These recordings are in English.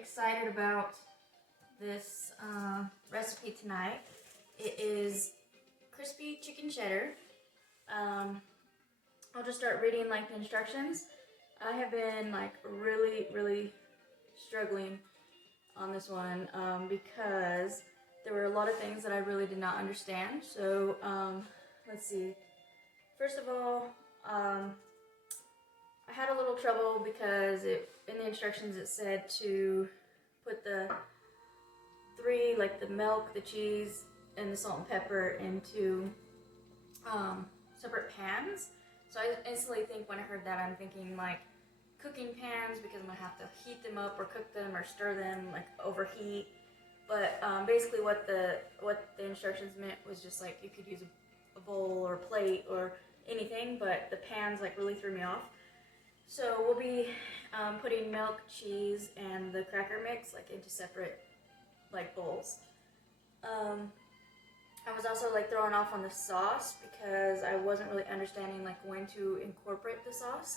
excited about this recipe tonight. It is crispy chicken cheddar. I'll just start reading like the instructions. I have been like really struggling on this one because there were a lot of things that I really did not understand. So let's see. First of all, I had a little trouble because in the instructions it said to put the three, like the milk, the cheese, and the salt and pepper into separate pans. So I instantly think when I heard that, I'm thinking like cooking pans because I'm gonna have to heat them up or cook them or stir them, like overheat. But basically what the instructions meant was just like you could use a bowl or a plate or anything, but the pans like really threw me off. So we'll be putting milk, cheese, and the cracker mix like into separate like bowls. I was also like thrown off on the sauce because I wasn't really understanding like when to incorporate the sauce.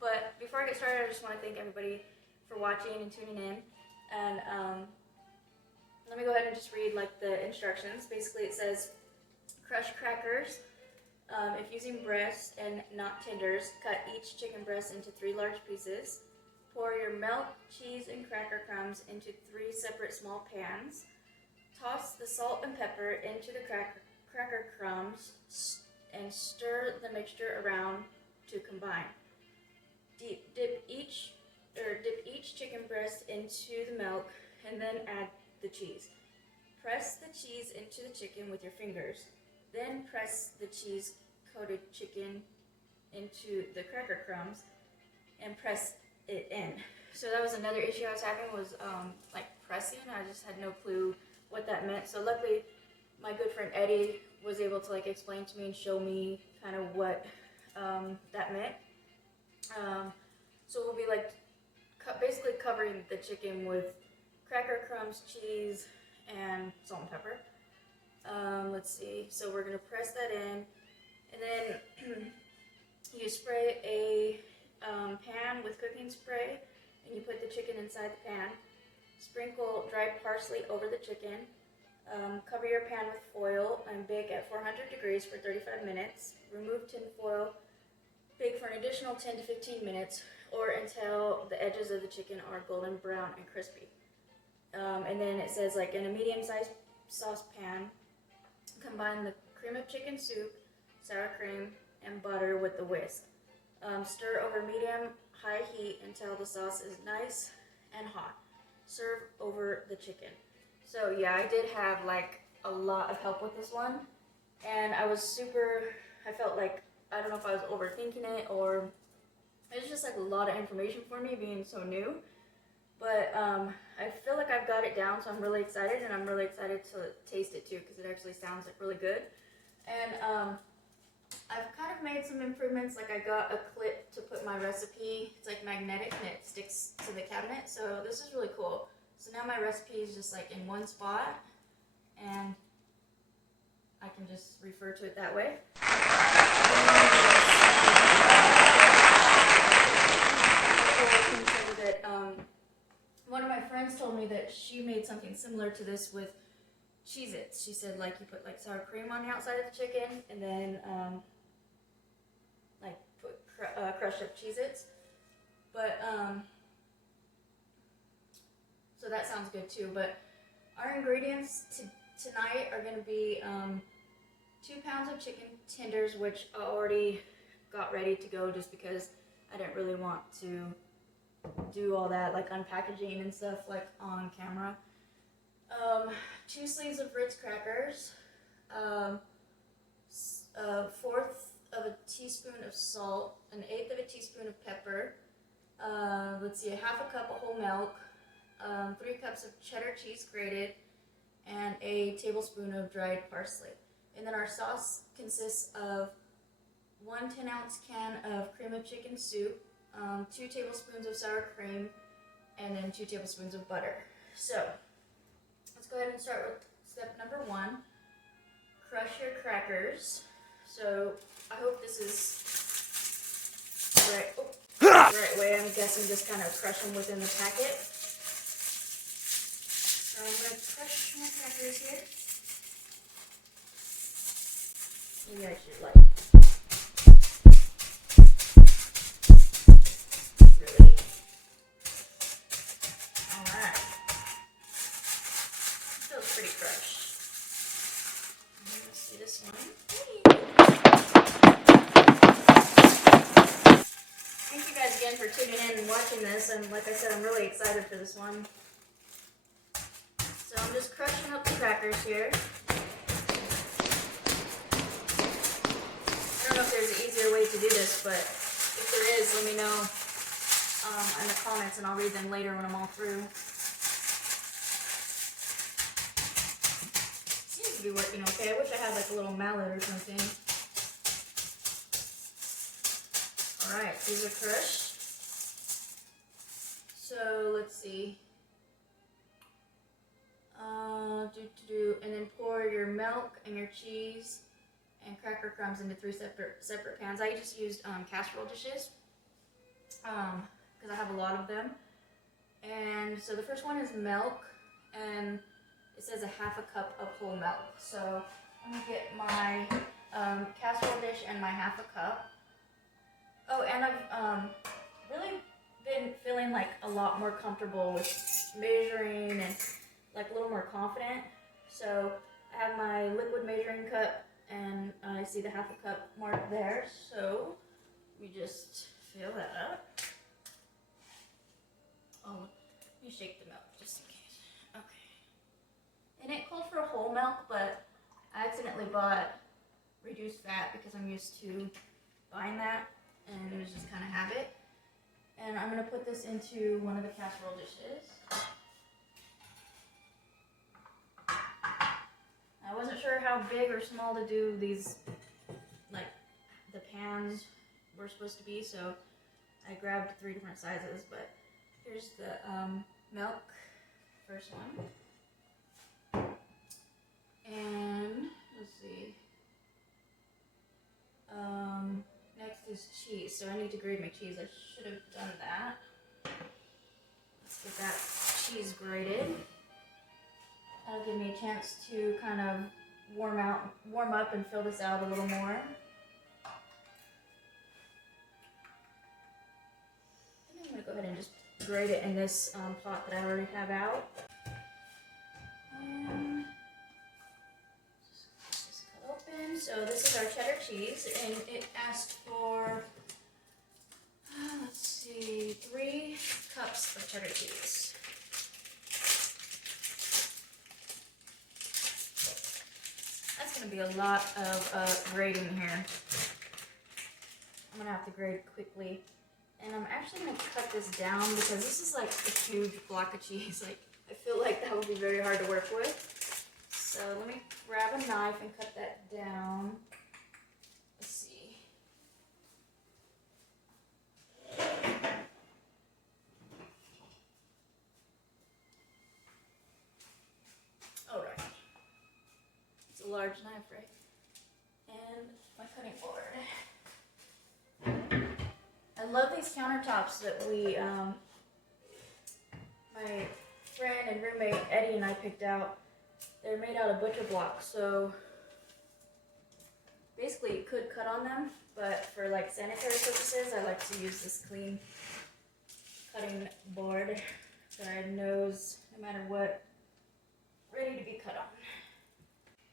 But before I get started, I just want to thank everybody for watching and tuning in. And let me go ahead and just read like the instructions. Basically it says crush crackers. If using breast and not tenders, cut each chicken breast into 3 large pieces. Pour your milk, cheese, and cracker crumbs into 3 separate small pans. Toss the salt and pepper into the cracker crumbs and stir the mixture around to combine. Dip each chicken breast into the milk and then add the cheese. Press the cheese into the chicken with your fingers. Then press the cheese-coated chicken into the cracker crumbs and press it in. So that was another issue I was having, was like pressing. I just had no clue what that meant. So luckily, my good friend Eddie was able to like explain to me and show me kind of what that meant. So we'll be like basically covering the chicken with cracker crumbs, cheese, and salt and pepper. Let's see, so we're going to press that in, and then you spray a pan with cooking spray, and you put the chicken inside the pan. Sprinkle dried parsley over the chicken. Cover your pan with foil and bake at 400 degrees for 35 minutes. Remove tin foil, bake for an additional 10 to 15 minutes, or until the edges of the chicken are golden brown and crispy. And then it says like in a medium-sized saucepan, combine the cream of chicken soup, sour cream, and butter with the whisk. Stir over medium-high heat until the sauce is nice and hot. Serve over the chicken. So yeah, I did have like a lot of help with this one, and I felt like, I don't know if I was overthinking it or it was just like a lot of information for me being so new. But I feel like I've got it down, so I'm really excited, and I'm really excited to taste it too because it actually sounds like really good. And I've kind of made some improvements. Like I got a clip to put my recipe. It's like magnetic and it sticks to the cabinet, so this is really cool. So now my recipe is just like in one spot, and I can just refer to it that way. One of my friends told me that she made something similar to this with Cheez-Its. She said like you put like sour cream on the outside of the chicken and then like put crushed up Cheez-Its. But so that sounds good too. But our ingredients tonight are going to be 2 pounds of chicken tenders, which I already got ready to go just because I didn't really want to do all that like unpackaging and stuff like on camera. 2 sleeves of Ritz crackers, 1/4 of a teaspoon of salt, 1/8 of a teaspoon of pepper, let's see, 1/2 cup of whole milk, 3 cups of cheddar cheese grated, and a tablespoon of dried parsley. And then our sauce consists of 1 10-ounce can of cream of chicken soup, 2 tablespoons of sour cream, and then 2 tablespoons of butter. So let's go ahead and start with step number 1. Crush your crackers. So I hope this is the right way. I'm guessing just kind of crush them within the packet. So I'm going to crush my crackers here. Maybe I should like really. Alright. Feels pretty crushed. Let's see this one. Thank you guys again for tuning in and watching this, and like I said, I'm really excited for this one. So I'm just crushing up the crackers here. I don't know if there's an easier way to do this, but if there is, let me know in the comments, and I'll read them later when I'm all through. Seems to be working okay. I wish I had like a little mallet or something. Alright, these are crushed. So let's see. And then pour your milk and your cheese and cracker crumbs into 3 separate pans. I just used casserole dishes because I have a lot of them. And so the first one is milk, and it says 1/2 cup of whole milk. So I'm gonna get my casserole dish and my 1/2 cup. Oh, and I've really been feeling like a lot more comfortable with measuring and like a little more confident. So I have my liquid measuring cup, and I see the 1/2 cup mark there. So we just fill that up. Oh, let me shake the milk just in case. Okay. And it called for whole milk, but I accidentally bought reduced fat because I'm used to buying that, and it was just kind of habit. And I'm going to put this into one of the casserole dishes. I wasn't sure how big or small to do these, like the pans were supposed to be, so I grabbed 3 different sizes. But here's the milk, first one. And let's see. Next is cheese. So I need to grate my cheese. I should have done that. Let's get that cheese grated. That'll give me a chance to kind of warm up and fill this out a little more. And I'm going to go ahead and just grate it in this pot that I already have out. And just cut open. So this is our cheddar cheese, and it asked for, let's see, 3 cups of cheddar cheese. That's going to be a lot of grating here. I'm going to have to grate quickly. And I'm actually going to cut this down because this is like a huge block of cheese. Like, I feel like that would be very hard to work with. So let me grab a knife and cut that down. Let's see. Alright. It's a large knife, right? And my cutting board. I love these countertops that my friend and roommate Eddie and I picked out. They're made out of butcher blocks, so basically you could cut on them, but for like sanitary purposes, I like to use this clean cutting board that I knows no matter what, ready to be cut on.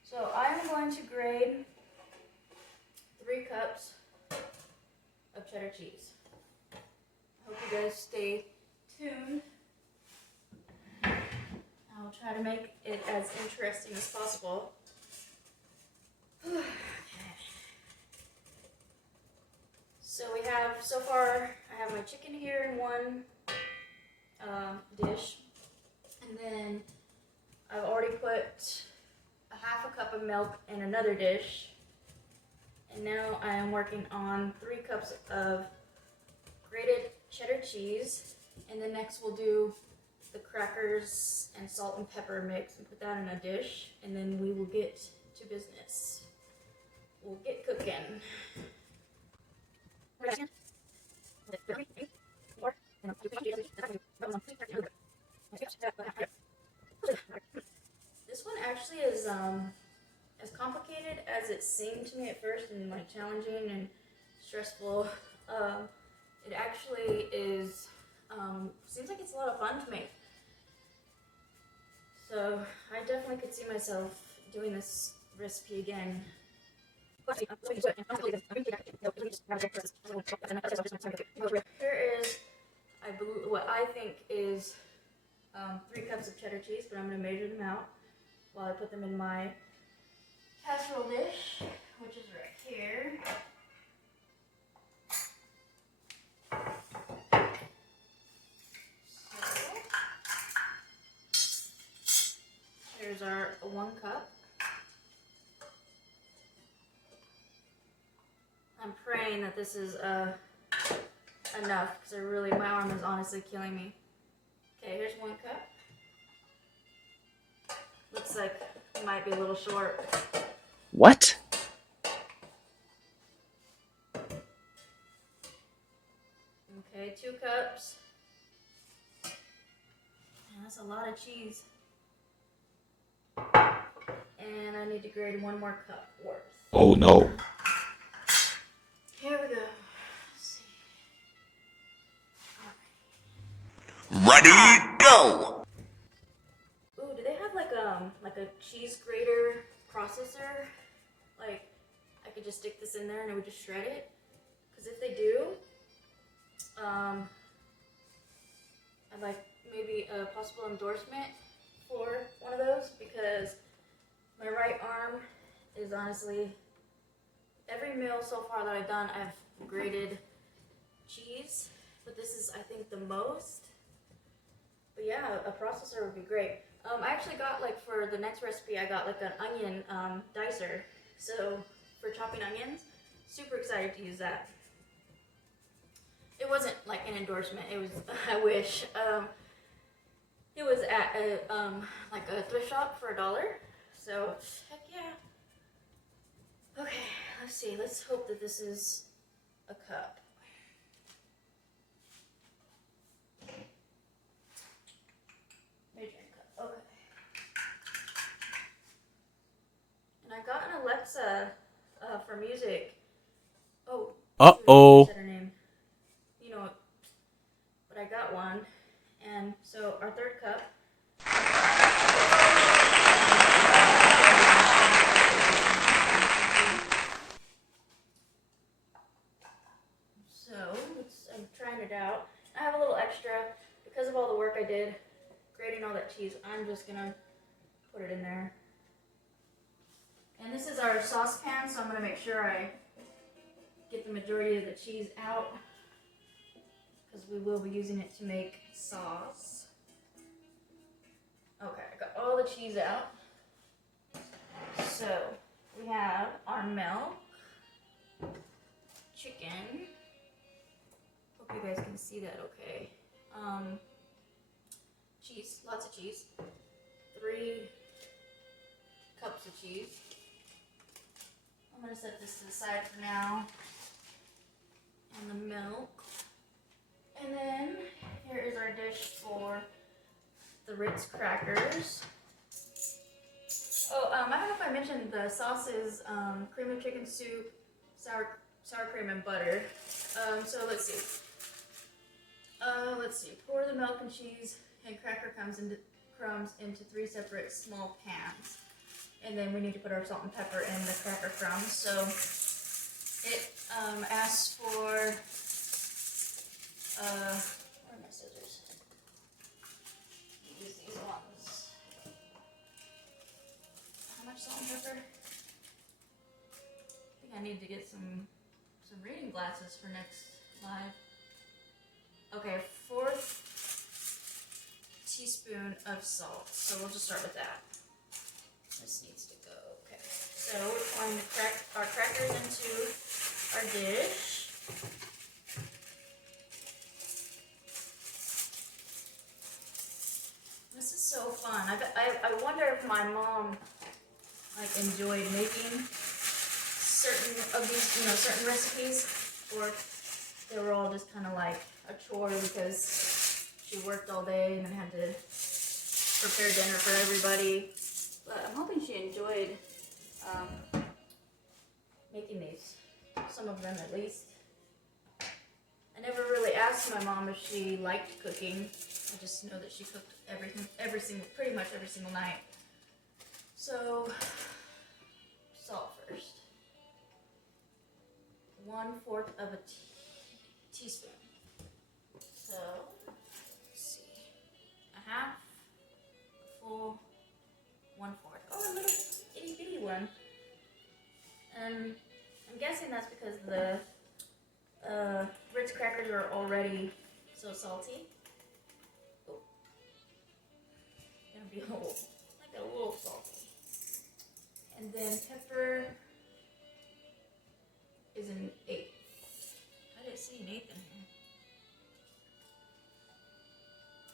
So I'm going to grate 3 cups of cheddar cheese. I hope you guys stay tuned. I'll try to make it as interesting as possible. So we have, so far, I have my chicken here in one dish. And then I've already put 1/2 cup of milk in another dish. And now I am working on 3 cups of grated cheddar cheese. And then next we'll do the crackers and salt and pepper mix and put that in a dish. And then we will get to business. We'll get cooking. This one actually is as complicated as it seemed to me at first, and like challenging and stressful. It actually is. Seems like it's a lot of fun to make. So I definitely could see myself doing this recipe again. Here is, what I think is 3 cups of cheddar cheese, but I'm going to measure them out while I put them in my casserole dish, which is right here. So, here's our 1 cup. I'm praying that this is enough, because my arm is honestly killing me. Okay, here's 1 cup. Looks like it might be a little short. What? Okay, 2 cups. Man, that's a lot of cheese. And I need to grate 1 more cup worth. Oh no. Here we go. Let's see. Ready, go! Ooh, do they have like a cheese grater processor? Like, I could just stick this in there and it would just shred it? Because if they do, I'd like maybe a possible endorsement for one of those, because my right arm is honestly, every meal so far that I've done, I've grated cheese, but this is, I think, the most. But yeah, a processor would be great. I actually got, like, for the next recipe, I got like an onion dicer. So for chopping onions, super excited to use that. It wasn't like an endorsement. It was, I wish. It was at a, like a thrift shop for $1. So heck yeah. Okay, let's see. Let's hope that this is a cup. Measuring cup. Okay. And I got an Alexa for music. Oh. Uh-oh. I said her name. You know, but I got one. And so our 3rd cup. So I'm trying it out. I have a little extra because of all the work I did grating all that cheese. I'm just gonna put it in there. And this is our saucepan, so I'm gonna make sure I get the majority of the cheese out, because we will be using it to make sauce. Okay, I got all the cheese out. So we have our milk, chicken. Hope you guys can see that okay. Cheese, lots of cheese. 3 cups of cheese. I'm gonna set this to the side for now. And the milk. And then here is our dish for the Ritz crackers. Oh, I don't know if I mentioned the sauce is cream of chicken soup, sour cream, and butter. So let's see. Pour the milk and cheese and cracker crumbs into 3 separate small pans. And then we need to put our salt and pepper in the cracker crumbs. So it asks for, where are my scissors? Use these ones. How much salt and pepper? I think I need to get some reading glasses for next live. Okay, 1/4 teaspoon of salt. So we'll just start with that. This needs to go. Okay. So we're going to crack our crackers into our dish. This is so fun. I wonder if my mom like enjoyed making certain of these, certain recipes, or they were all just kind of like a chore because she worked all day and then had to prepare dinner for everybody. But I'm hoping she enjoyed making these. Some of them at least. I never really asked my mom if she liked cooking. I just know that she cooked pretty much every single night. So, salt first. 1/4 of a teaspoon. So, let's see. A half, a full, 1/4. Oh, a little itty bitty one. And I'm guessing that's because the Ritz crackers are already so salty. Oh, gonna be a little salty. And then pepper is an 1/8. I didn't see an 1/8 in here.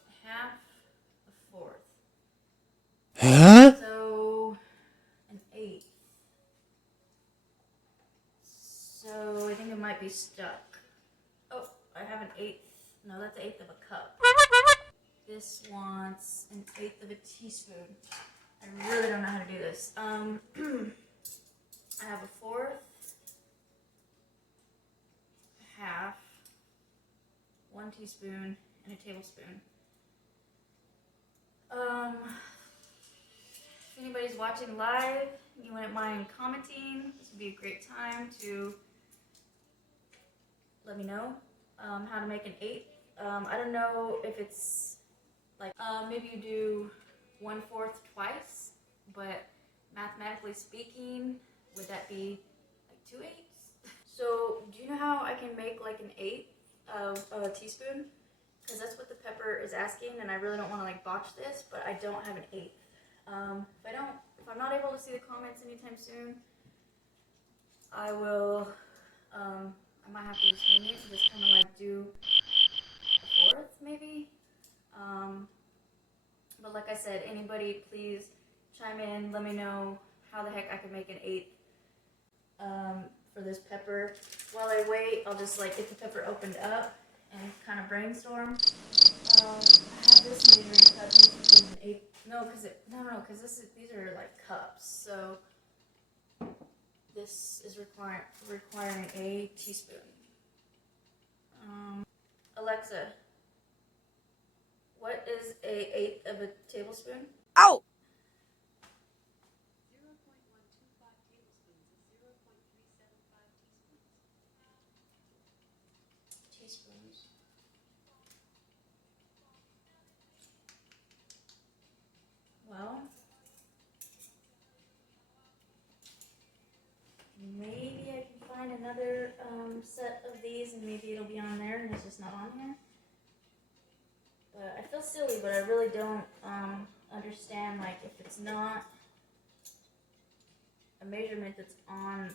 A half, a 1/4. Huh? So an 1/8. So I think it might be stuck. Oh, I have an 1/8. No, that's 1/8 of a cup. This wants an 1/8 of a teaspoon. I really don't know how to do this. I have a 1/4, a half, 1 teaspoon, and a tablespoon. If anybody's watching live, and you wouldn't mind commenting, this would be a great time to let me know how to make an 1/8. I don't know if it's like, maybe you do 1/4 twice, but mathematically speaking, would that be like 2 eighths? So, do you know how I can make like an 1/8 of a teaspoon? Because that's what the pepper is asking, and I really don't want to like botch this, but I don't have an 1/8. If I'm not able to see the comments anytime soon, I will, I might have to just wing it and just kind of like do a 1/4 maybe. But like I said, anybody please chime in, let me know how the heck I can make an 1/8 for this pepper. While I wait, I'll just like get the pepper opened up and kind of brainstorm. I have this measuring cup. This is an 1/8. No, because these are like cups. So this is requiring a teaspoon. Alexa, what is a 1/8 of a tablespoon? Ow! 0.125 tablespoons is 0.375 teaspoons. Teaspoons. Well, maybe I can find another set of these and maybe it'll be on there and it's just not on here. But I feel silly, but I really don't understand, like, if it's not a measurement that's on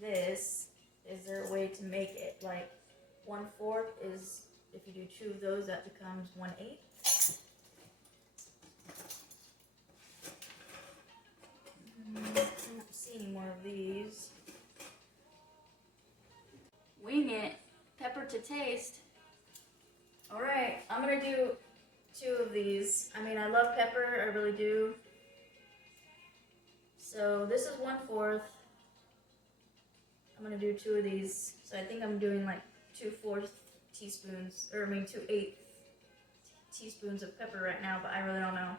this, is there a way to make it? Like, 1/4 is, if you do 2 of those, that becomes 1/8. I don't see any more of these. Wing it, pepper to taste. Alright, I'm gonna do 2 of these. I mean, I love pepper, I really do. So this is 1/4. I'm gonna do 2 of these. So I think I'm doing like 2/4 teaspoons, or I mean 2/8 teaspoons of pepper right now, but I really don't know.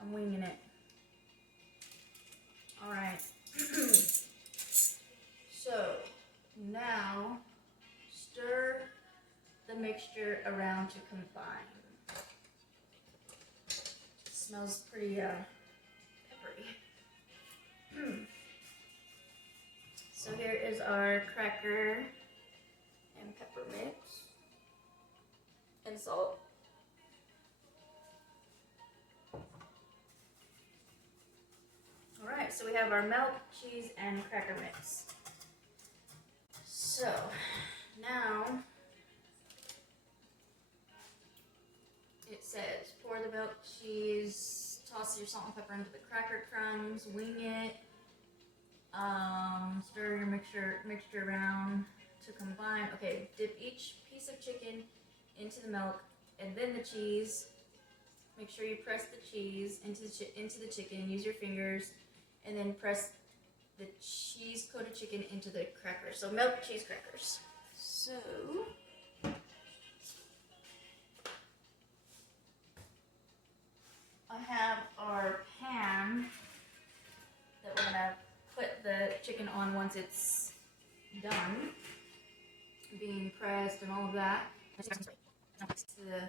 I'm winging it. Alright. So now stir the mixture around to combine. It smells pretty peppery. So here is our cracker and pepper mix and salt. Alright, so we have our milk, cheese, and cracker mix. So now it says pour the milk, cheese, toss your salt and pepper into the cracker crumbs, wing it, stir your mixture around to combine. Okay, dip each piece of chicken into the milk and then the cheese, make sure you press the cheese into the chicken. Use your fingers, and then press the cheese coated chicken into the crackers. So melt cheese crackers. So I have our pan that we're gonna put the chicken on once it's done being pressed and all of that. The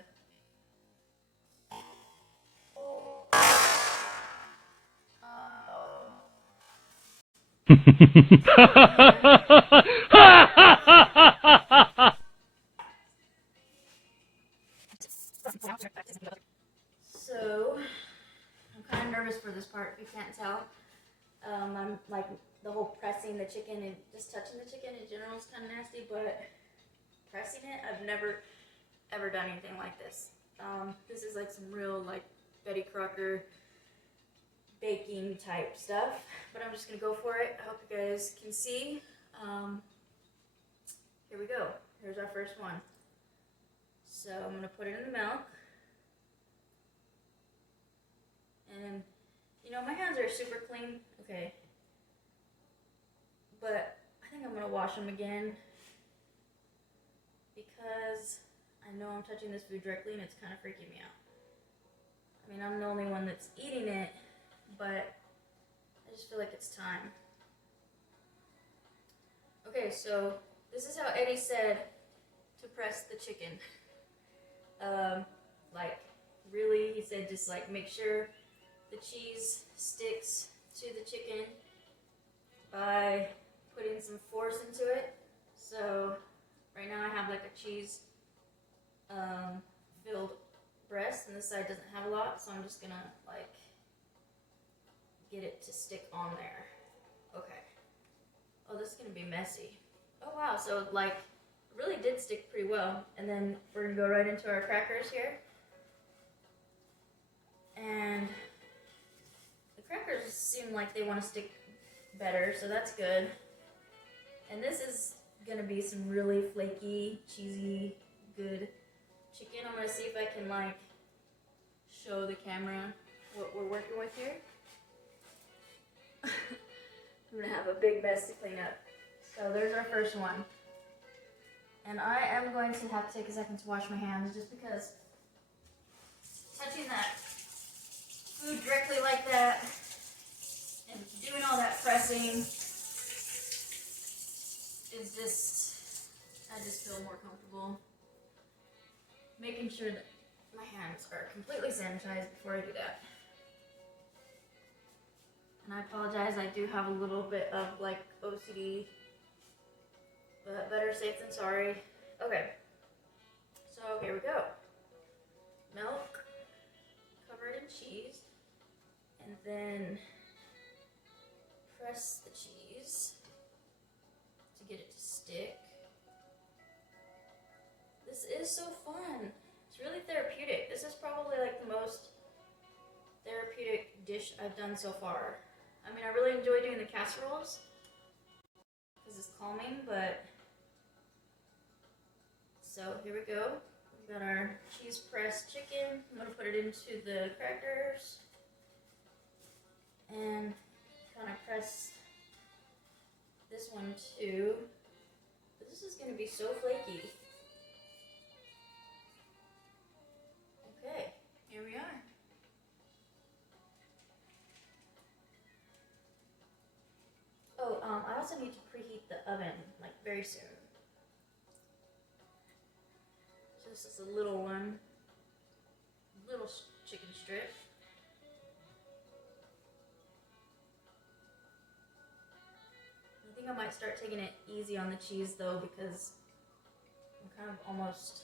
So, I'm kind of nervous for this part, if you can't tell. I'm like, the whole pressing the chicken and just touching the chicken in general is kind of nasty, but pressing it, I've never ever done anything like this. This is like some real like Betty Crocker baking type stuff, but I'm just gonna go for it. I hope you guys can see. Here we go. Here's our first one. So I'm gonna put it in the milk. And, you know, my hands are super clean. Okay. But I think I'm going to wash them again. Because I know I'm touching this food directly and it's kind of freaking me out. I mean, I'm the only one that's eating it. But I just feel like it's time. Okay, so this is how Eddie said to press the chicken. Like, really, he said just like make sure the cheese sticks to the chicken by putting some force into it. So right now I have like a cheese filled breast, and this side doesn't have a lot, so I'm just gonna like get it to stick on there. Okay. Oh, this is gonna be messy. Oh wow, so like it really did stick pretty well. And then we're gonna go right into our crackers here. And the crackers seem like they want to stick better, so that's good. And this is gonna be some really flaky, cheesy, good chicken. I'm gonna see if I can like show the camera what we're working with here. I'm gonna have a big mess to clean up. So there's our first one. And I am going to have to take a second to wash my hands just because touching that food directly like that and doing all that pressing is just, I just feel more comfortable making sure that my hands are completely sanitized before I do that. And I apologize, I do have a little bit of like OCD, but better safe than sorry. Okay, so here we go. Milk covered in cheese, and then press the cheese to get it to stick. This is so fun. It's really therapeutic. This is probably like the most therapeutic dish I've done so far. I mean, I really enjoy doing the casseroles because it's calming, but so here we go. We've got our cheese pressed chicken. I'm gonna put it into the crackers and kind of press this one too. But this is gonna be so flaky. Okay, here we are. Oh, I also need to preheat the oven like very soon. So this is a little one, little chicken strip. I think I might start taking it easy on the cheese though, because I'm kind of almost,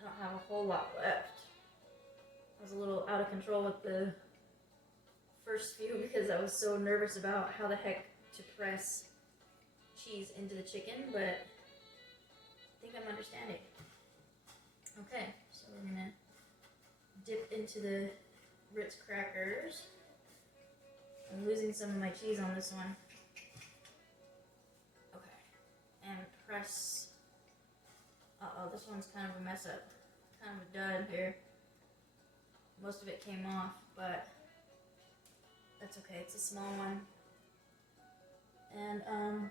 I don't have a whole lot left. I was a little out of control with the first few because I was so nervous about how the heck to press cheese into the chicken, but I think I'm understanding. Okay, so we're gonna dip into the Ritz crackers. I'm losing some of my cheese on this one. Okay, and press. Uh-oh, this one's kind of a mess up. Kind of a dud here. most of it came off, but that's okay. It's a small one. And I'm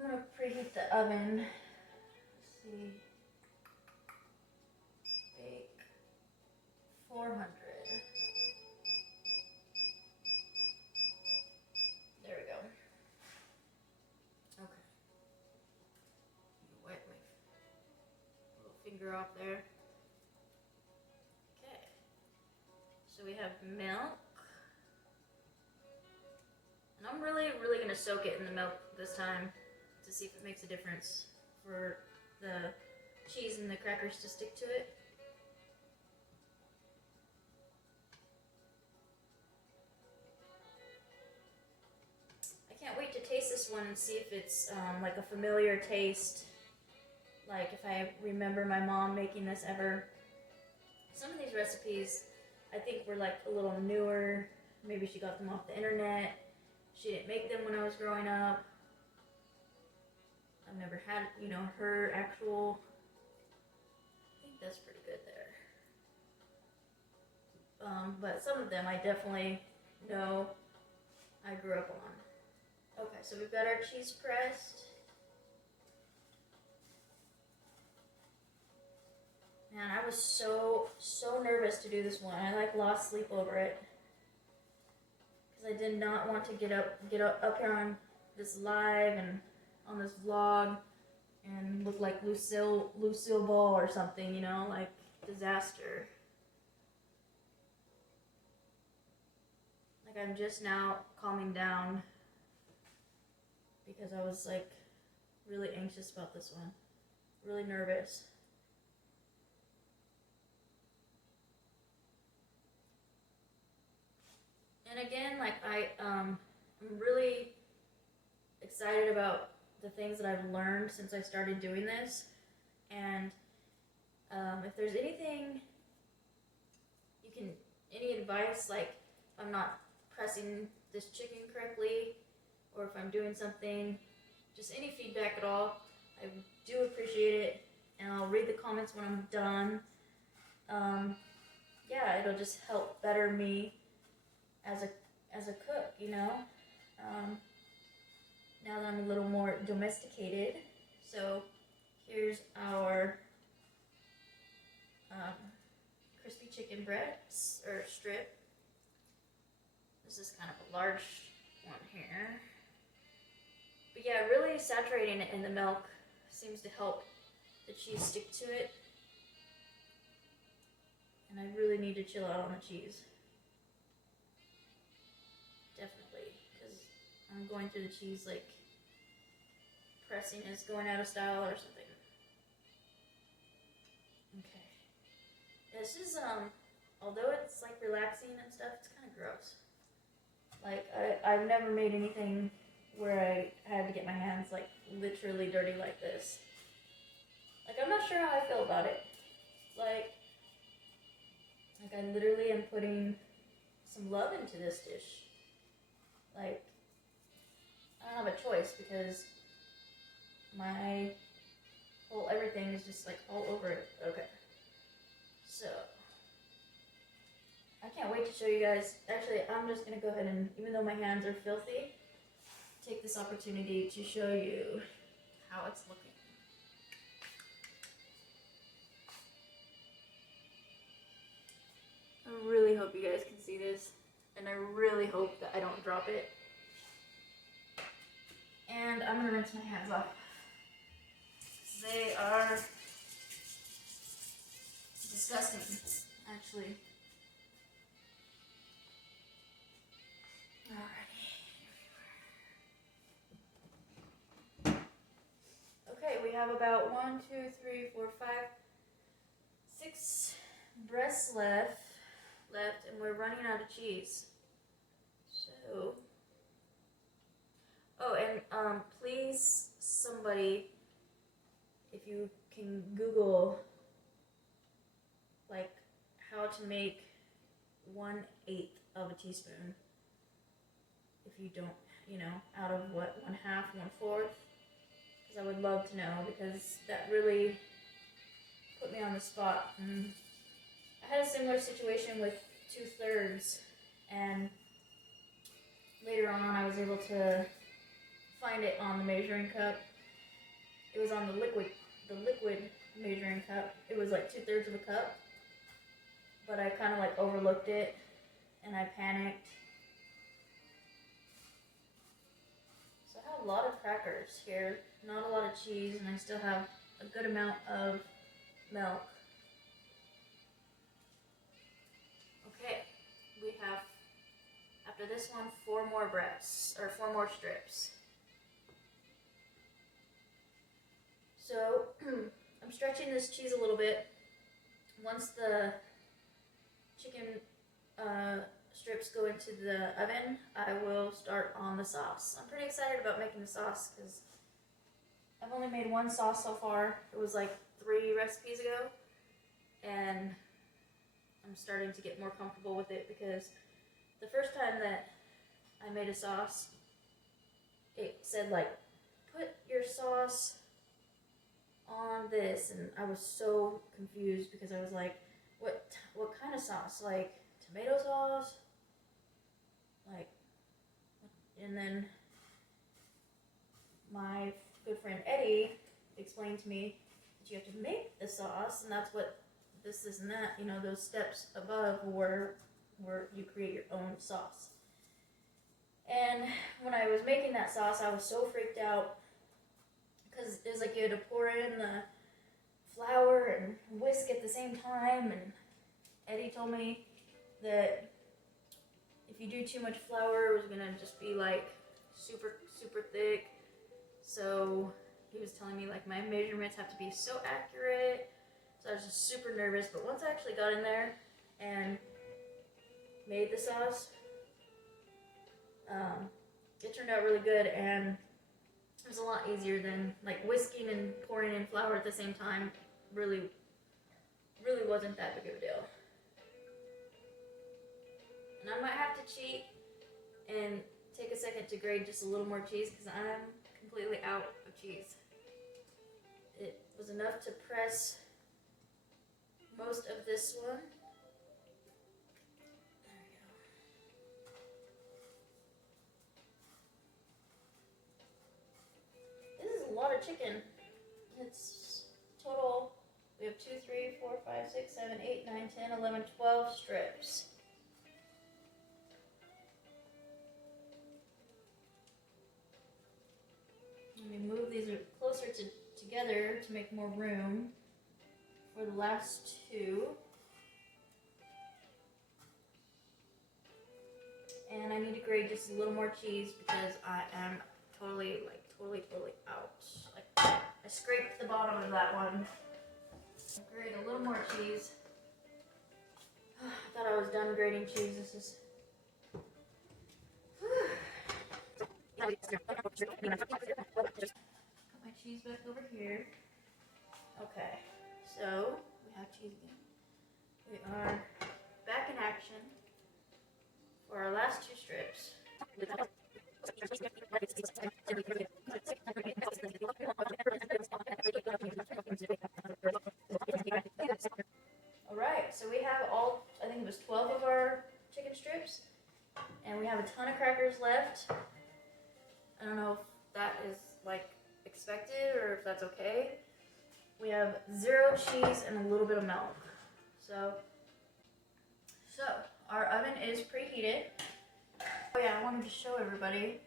gonna preheat the oven. Let's see. Bake 400. There we go. Okay. Wipe my little finger off there. Okay. So we have milk. And I'm really gonna soak it in the milk this time to see if it makes a difference for the cheese and the crackers to stick to it. I can't wait to taste this one and see if it's like a familiar taste. Like if I remember my mom making this ever. Some of these recipes I think were like a little newer. Maybe she got them off the internet. She didn't make them when I was growing up. I've never had, you know, her actual. I think that's pretty good there. But some of them I definitely know I grew up on. Okay, so we've got our cheese pressed. Man, I was so nervous to do this one. I like lost sleep over it. I did not want to get up here on this live and on this vlog and look like Lucille Ball or something, you know, like disaster. Like I'm just now calming down because I was like really anxious about this one, really nervous. And again, like I'm really excited about the things that I've learned since I started doing this. And if there's anything any advice, like if I'm not pressing this chicken correctly, or if I'm doing something, just any feedback at all, I do appreciate it. And I'll read the comments when I'm done. Yeah, it'll just help better me as a cook, you know. Now that I'm a little more domesticated. So here's our crispy chicken breasts or strip. This is kind of a large one here. But yeah, really saturating it in the milk seems to help the cheese stick to it. And I really need to chill out on the cheese. Definitely, because I'm going through the cheese like pressing is going out of style or something. Okay. This is, although it's like relaxing and stuff, it's kind of gross. Like, I've never made anything where I had to get my hands like literally dirty like this. Like, I'm not sure how I feel about it. Like I literally am putting some love into this dish. Like, I don't have a choice because my whole everything is just like all over it. Okay. So, I can't wait to show you guys. Actually, I'm just going to go ahead and, even though my hands are filthy, take this opportunity to show you how it's looking. I really hope you guys can see this, and I really hope that I don't drop it. And I'm gonna rinse my hands off. They are disgusting, actually. Alrighty. Okay, we have about 1, 2, 3, 4, 5, 6 breasts left, and we're running out of cheese. So, oh, and please, somebody, if you can Google like how to make 1/8 of a teaspoon. If you don't, you know, out of what, 1/2, 1/4, because I would love to know, because that really put me on the spot. I had a similar situation with 2/3, and later on I was able to find it on the measuring cup. It was on the liquid measuring cup. It was like 2/3 of a cup, but I kind of like overlooked it, and I panicked. So I have a lot of crackers here, not a lot of cheese, and I still have a good amount of milk. Okay, we have, after this one, 4 more breaths, or 4 more strips. So, I'm stretching this cheese a little bit. Once the chicken strips go into the oven, I will start on the sauce. I'm pretty excited about making the sauce because I've only made 1 sauce so far. It was like 3 recipes ago, and I'm starting to get more comfortable with it because the first time that I made a sauce, it said like, put your sauce on this, and I was so confused because I was like, what kind of sauce? Like tomato sauce? Like, and then my good friend Eddie explained to me that you have to make the sauce, and that's what this and that, you know, those steps above where you create your own sauce. And when I was making that sauce, I was so freaked out because it was like you had to pour in the flour and whisk at the same time, and Eddie told me that if you do too much flour, it was gonna just be like super thick. So he was telling me like my measurements have to be so accurate. So I was just super nervous, but once I actually got in there and made the sauce, it turned out really good, and it was a lot easier than like whisking and pouring in flour at the same time. Really wasn't that big of a deal. And I might have to cheat and take a second to grate just a little more cheese because I'm completely out of cheese. It was enough to press most of this one. There we go. This is a lot of chicken. It's total, we have 2, 3, 4, 5, 6, 7, 8, 9, 10, 11, 12 strips. Let me move these closer together to make more room for the last 2. And I need to grate just a little more cheese because I am totally out. Like, I scraped the bottom of that one. Grate a little more cheese. I thought I was done grating cheese. This is... Put my cheese back over here. Okay, so we have cheese again. We are back in action for our last 2 strips. Alright, so we have all, I think it was 12 of our chicken strips, and we have a ton of crackers left. I don't know if that is like expected or if that's okay. We have 0 cheese and a little bit of milk. So our oven is preheated. Oh yeah, I wanted to show everybody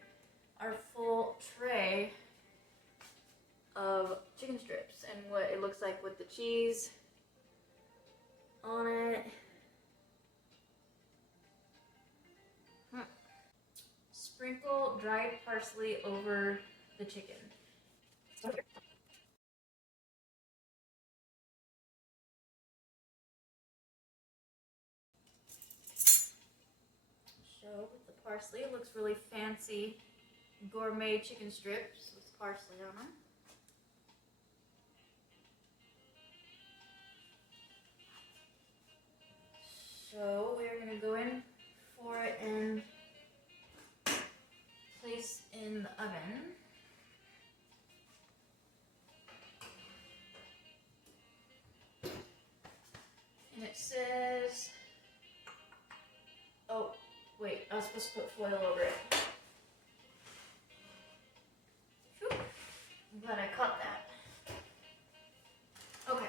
our full tray of chicken strips and what it looks like with the cheese on it. Sprinkle dried parsley over the chicken. Show with the parsley. It looks really fancy. Gourmet chicken strips with parsley on them. So we're going to go in for it and place in the oven. was supposed to put foil over it. Whew. I'm glad I caught that. Okay.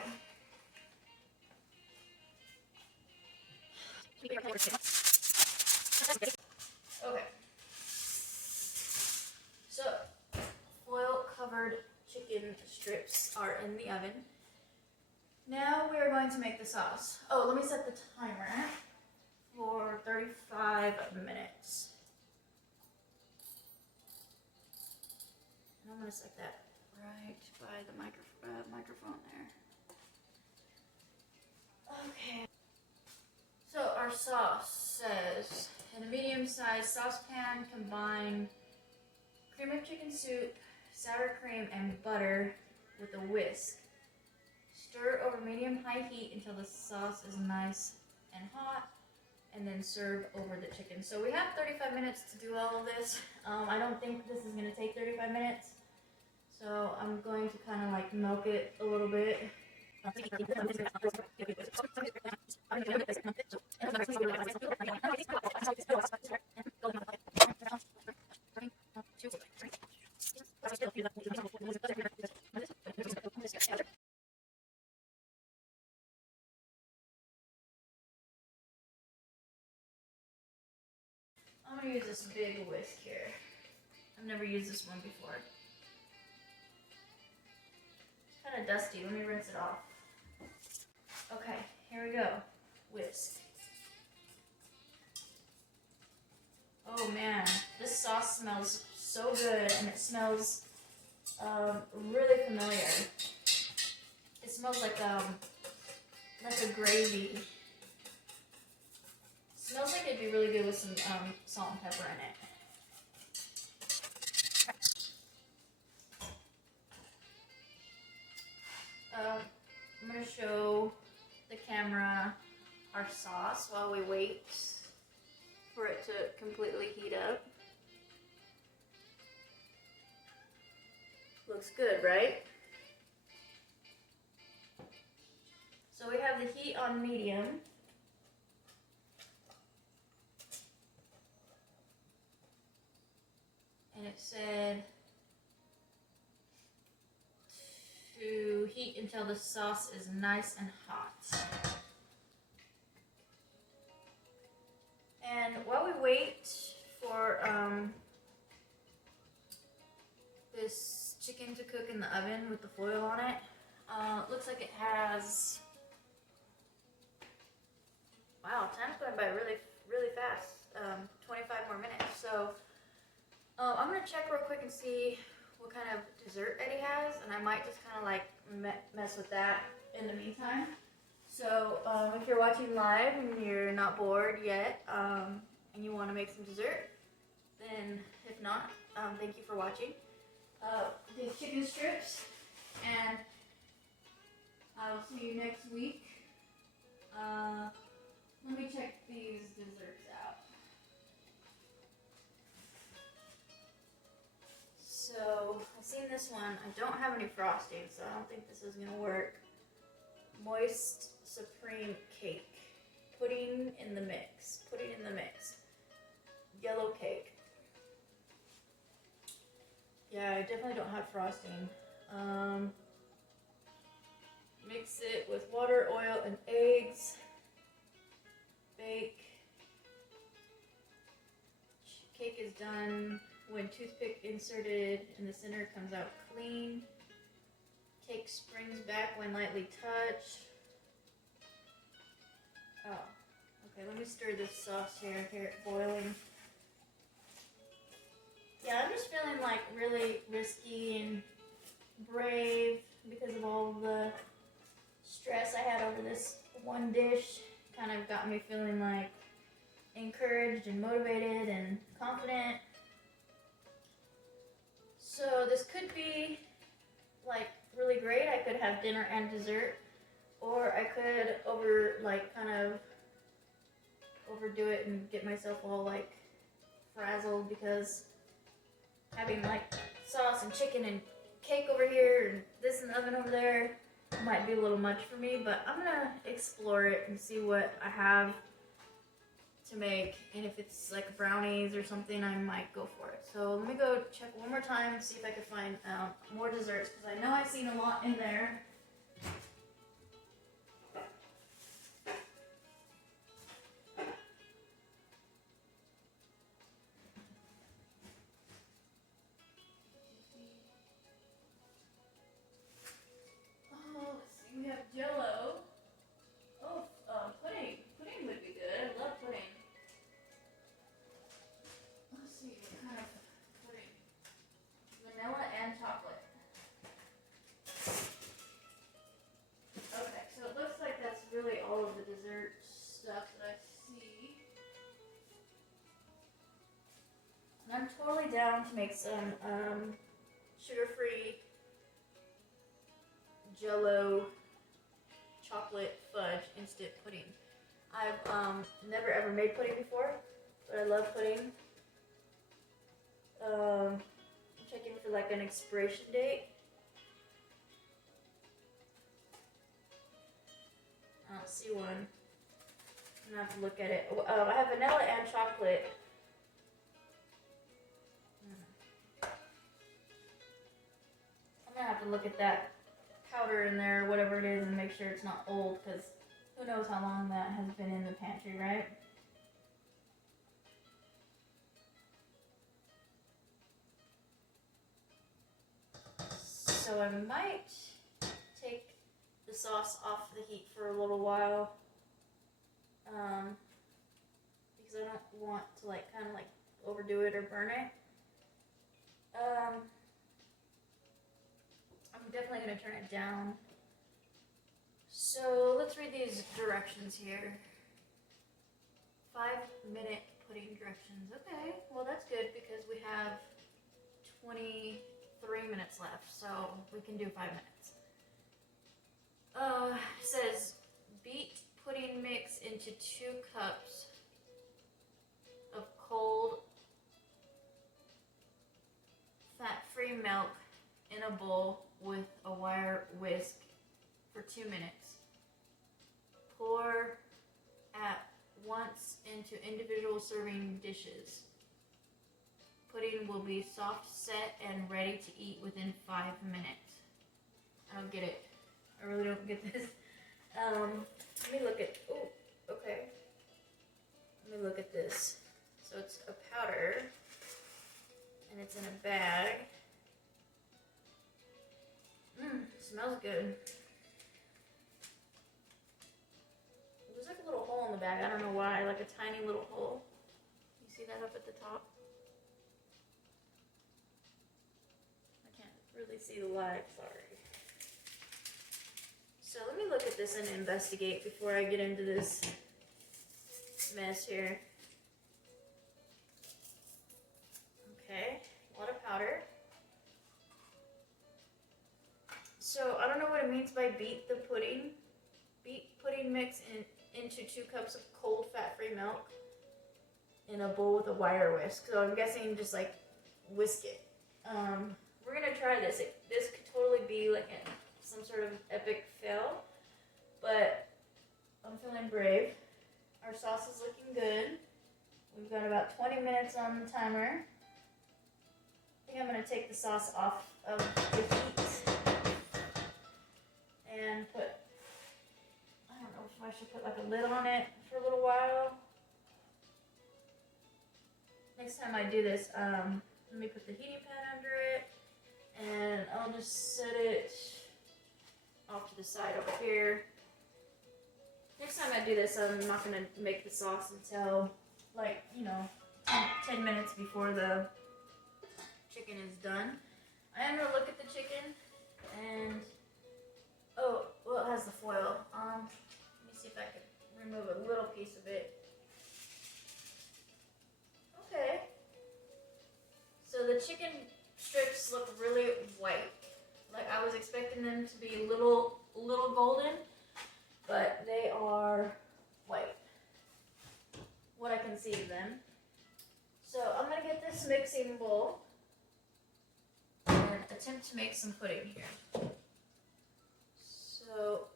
Okay. So, foil covered chicken strips are in the oven. Now we are going to make the sauce. Oh, let me set the timer for 35 minutes. And I'm gonna set that right by the microphone there. Okay. So our sauce says, in a medium-sized saucepan, combine cream of chicken soup, sour cream, and butter with a whisk. Stir over medium-high heat until the sauce is nice and hot, and then serve over the chicken. So we have 35 minutes to do all of this. I don't think this is gonna take 35 minutes. So I'm going to kind of like milk it a little bit. I'm gonna use this big whisk here. I've never used this one before. It's kind of dusty. Let me rinse it off. Okay, here we go. Whisk. Oh man, this sauce smells so good, and it smells really familiar. It smells like a gravy. Smells like it'd be really good with some salt and pepper in it. I'm gonna show the camera our sauce while we wait for it to completely heat up. Looks good, right? So we have the heat on medium. And it said to heat until the sauce is nice and hot. And while we wait for this chicken to cook in the oven with the foil on it, looks like it has, wow, time's going by really, really fast. 25 more minutes. So I'm gonna check real quick and see what kind of dessert Eddie has, and I might just kind of like mess with that in the meantime. So if you're watching live and you're not bored yet, and you want to make some dessert, then if not, thank you for watching these chicken strips, and I'll see you next week. Let me check these desserts out. So I've seen this one. I don't have any frosting, so I don't think this is gonna work. Moist supreme cake. Pudding in the mix. Pudding in the mix. Yellow cake. Yeah, I definitely don't have frosting. Mix it with water, oil, and eggs. Bake. Cake is done when toothpick inserted in the center comes out clean. Cake springs back when lightly touched. Oh, okay, let me stir this sauce here. Here, it's boiling. Yeah, I'm just feeling like really risky and brave because of all the stress I had over this one dish. Kind of got me feeling like encouraged and motivated and confident. So this could be like really great. I could have dinner and dessert, or I could overdo it and get myself all like frazzled because having like sauce and chicken and cake over here and this in the oven over there might be a little much for me, but I'm gonna explore it and see what I have to make, and if it's like brownies or something, I might go for it. So let me go check one more time, see if I can find more desserts, because I know I've seen a lot in there. Oh, let's see, we have Jello. Oh, pudding. Pudding would be good. I love pudding. Let's see, what kind of pudding? Vanilla and chocolate. Okay, so it looks like that's really all of the dessert stuff that I see. And I'm totally down to make some sugar-free Jello chocolate fudge instant pudding. I've never ever made pudding before, but I love pudding. I'm checking for like an expiration date. I don't see one. I'm gonna have to look at it. I have vanilla and chocolate. I'm gonna have to look at that powder in there, whatever it is, and make sure it's not old, because who knows how long that has been in the pantry, right? So I might take the sauce off the heat for a little while, because I don't want to like kind of like overdo it or burn it. I'm definitely going to turn it down. So let's read these directions here. 5-minute pudding directions. Okay, well that's good because we have 23 minutes left, so we can do 5 minutes. It says beat pudding mix into 2 cups of cold fat-free milk in a bowl with a wire whisk for 2 minutes. Pour at once into individual serving dishes. Pudding will be soft set and ready to eat within 5 minutes. I don't get it. I really don't get this. Let me look at, oh, okay. Let me look at this. So it's a powder, and it's in a bag. Smells good. There's like a little hole in the bag. I don't know why, like a tiny little hole. You see that up at the top? I can't really see the light, sorry. So let me look at this and investigate before I get into this mess here. Okay, a lot of powder. So I don't know what it means by beat the pudding. Beat pudding mix into 2 cups of cold fat-free milk in a bowl with a wire whisk. So I'm guessing just like whisk it. We're gonna try this. This could totally be like some sort of epic fail, but I'm feeling brave. Our sauce is looking good. We've got about 20 minutes on the timer. I think I'm gonna take the sauce off of the heat and put, I don't know if I should put like a lid on it for a little while. Next time I do this, let me put the heating pad under it, and I'll just set it off to the side over here. Next time I do this, I'm not going to make the sauce until, like, 10 minutes before the chicken is done. I am going to look at the chicken, and, oh, well, it has the foil. Let me see if I can remove a little piece of it. Okay. So the chicken strips look really white. Like I was expecting them to be a little golden, but they are white. What I can see of them. So I'm gonna get this mixing bowl and attempt to make some pudding here. So,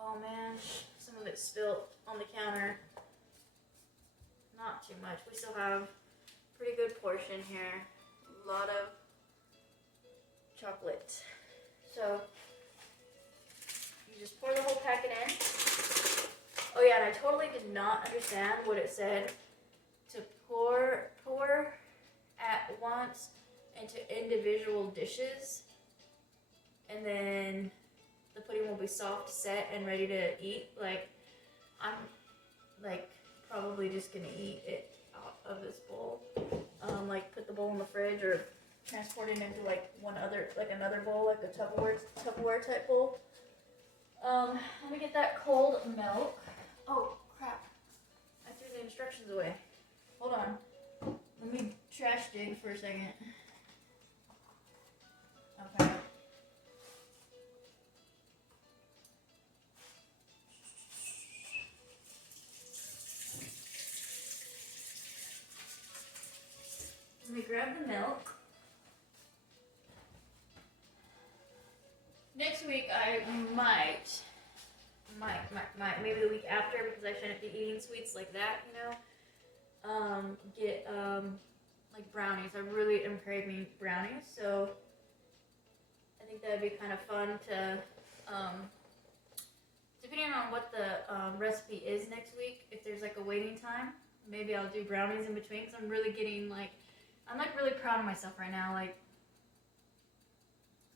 oh man, some of it spilled on the counter. not too much. We still have a pretty good portion here. A lot of chocolate. So you just pour the whole packet in. Oh yeah, and I totally did not understand what it said to pour at once into individual dishes, and then the pudding will be soft, set, and ready to eat. Like, I'm like probably just gonna eat it out of this bowl. Like put the bowl in the fridge or transport it into like another bowl, like a Tupperware type bowl. Let me get that cold milk. Oh crap! I threw the instructions away. Hold on. Let me trash dig for a second. Okay. Let me grab the milk. Next week I might, maybe the week after, because I shouldn't be eating sweets like that, you know, get, like brownies. I really am craving brownies, so I think that'd be kind of fun to, depending on what the recipe is next week, if there's like a waiting time, maybe I'll do brownies in between, because I'm really getting like, I'm like really proud of myself right now. Like,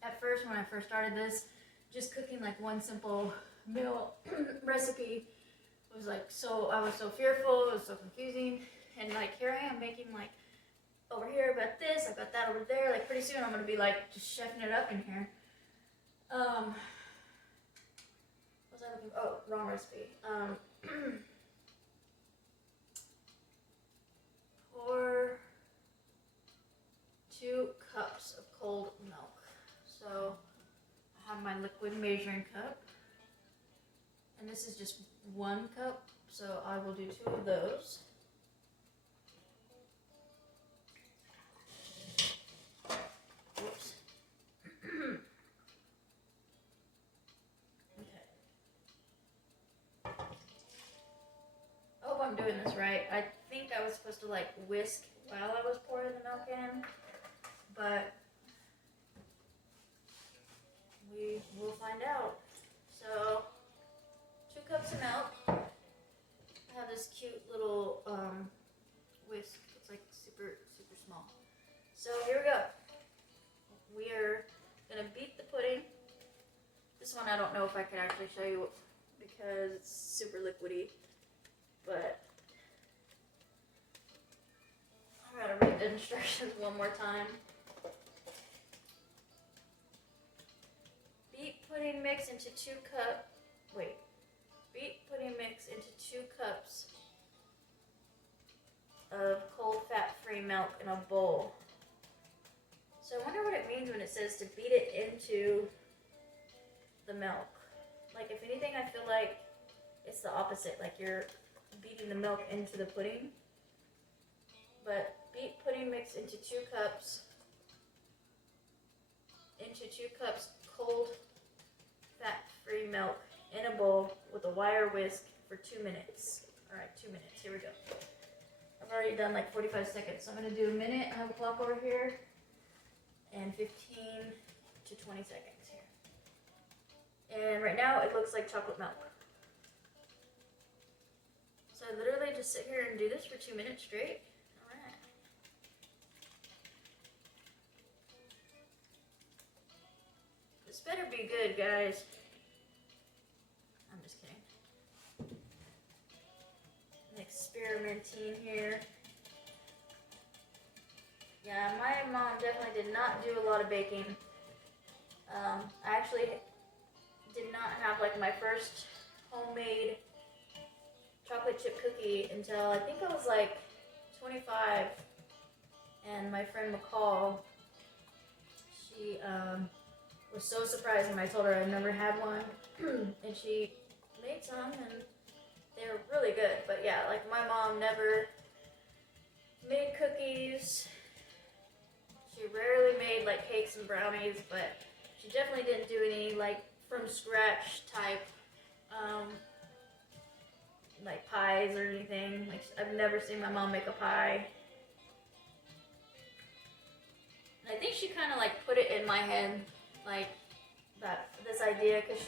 at first, when I first started this, just cooking like one simple meal recipe was like I was so fearful, it was so confusing, and like here I am making like, over here I got this, I got that over there, like pretty soon I'm gonna be like just chefing it up in here. What was I looking for? Oh, wrong recipe. Pour 2 cups of cold milk. So I have my liquid measuring cup, and this is just 1 cup, so I will do 2 of those. Whoops. Okay. I hope I'm doing this right. I think I was supposed to like whisk while I was pouring the milk in, but we will find out. So 2 cups of milk. I have this cute little whisk. It's like super small. So here we go. We are gonna beat the pudding. This one I don't know if I can actually show you because it's super liquidy, but I'm gonna read the instructions one more time. Beat pudding mix into 2 cups of cold fat-free milk in a bowl. So I wonder what it means when it says to beat it into the milk. Like, if anything, I feel like it's the opposite. Like, you're beating the milk into the pudding. But beat pudding mix into 2 cups cold fat-free milk in a bowl with a wire whisk for 2 minutes. All right, 2 minutes. Here we go. I've already done like 45 seconds, so I'm gonna do a minute. I have a clock over here, and 15 to 20 seconds here. And right now it looks like chocolate milk. So I literally just sit here and do this for 2 minutes straight. All right. This better be good, guys. I'm just kidding. I'm experimenting here. Yeah, my mom definitely did not do a lot of baking. I actually did not have like my first homemade chocolate chip cookie until I think I was like 25, and my friend McCall, she was so surprised when I told her I never had one, and she made some, and they were really good. But yeah, like my mom never made cookies. She rarely made like cakes and brownies, but she definitely didn't do any like from scratch type like pies or anything. Like I've never seen my mom make a pie. And I think she kind of like put it in my head, like this idea, because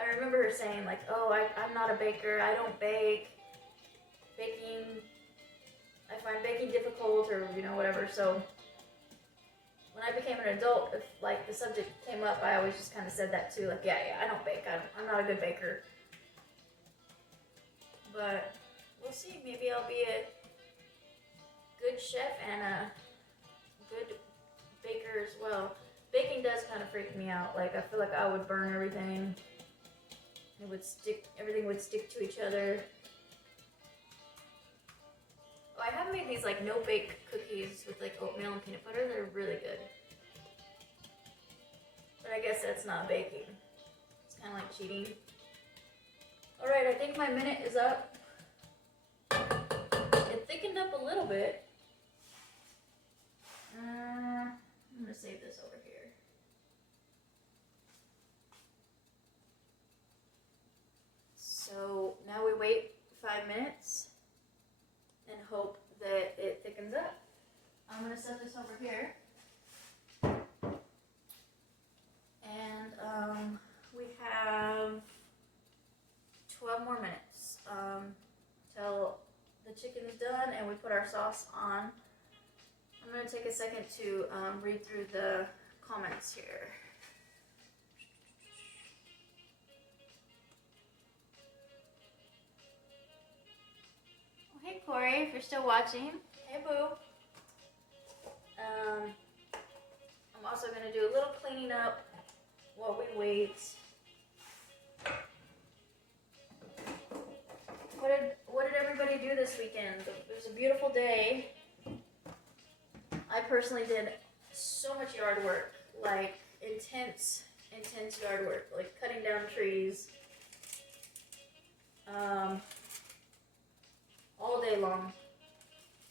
I remember her saying like, oh, I'm not a baker, I don't bake. I find baking difficult, or whatever. So when I became an adult, if like the subject came up, I always just kind of said that too, like, yeah, I don't bake, I'm not a good baker. But we'll see, maybe I'll be a good chef and a good baker as well. Baking does kind of freak me out. Like I feel like I would burn everything. Everything would stick to each other. Oh, I have made these like no-bake cookies with like oatmeal and peanut butter. They're really good. But I guess that's not baking. It's kind of like cheating. Alright, I think my minute is up. It thickened up a little bit. I'm going to save this over here. So now we wait 5 minutes and hope that it thickens up. I'm going to set this over here. And we have 12 more minutes till the chicken's done and we put our sauce on. I'm going to take a second to read through the comments here. Oh, hey Corey, if you're still watching. Hey boo. I'm also going to do a little cleaning up while we wait. What did everybody do this weekend? It was a beautiful day. I personally did so much yard work, like intense yard work, like cutting down trees, all day long.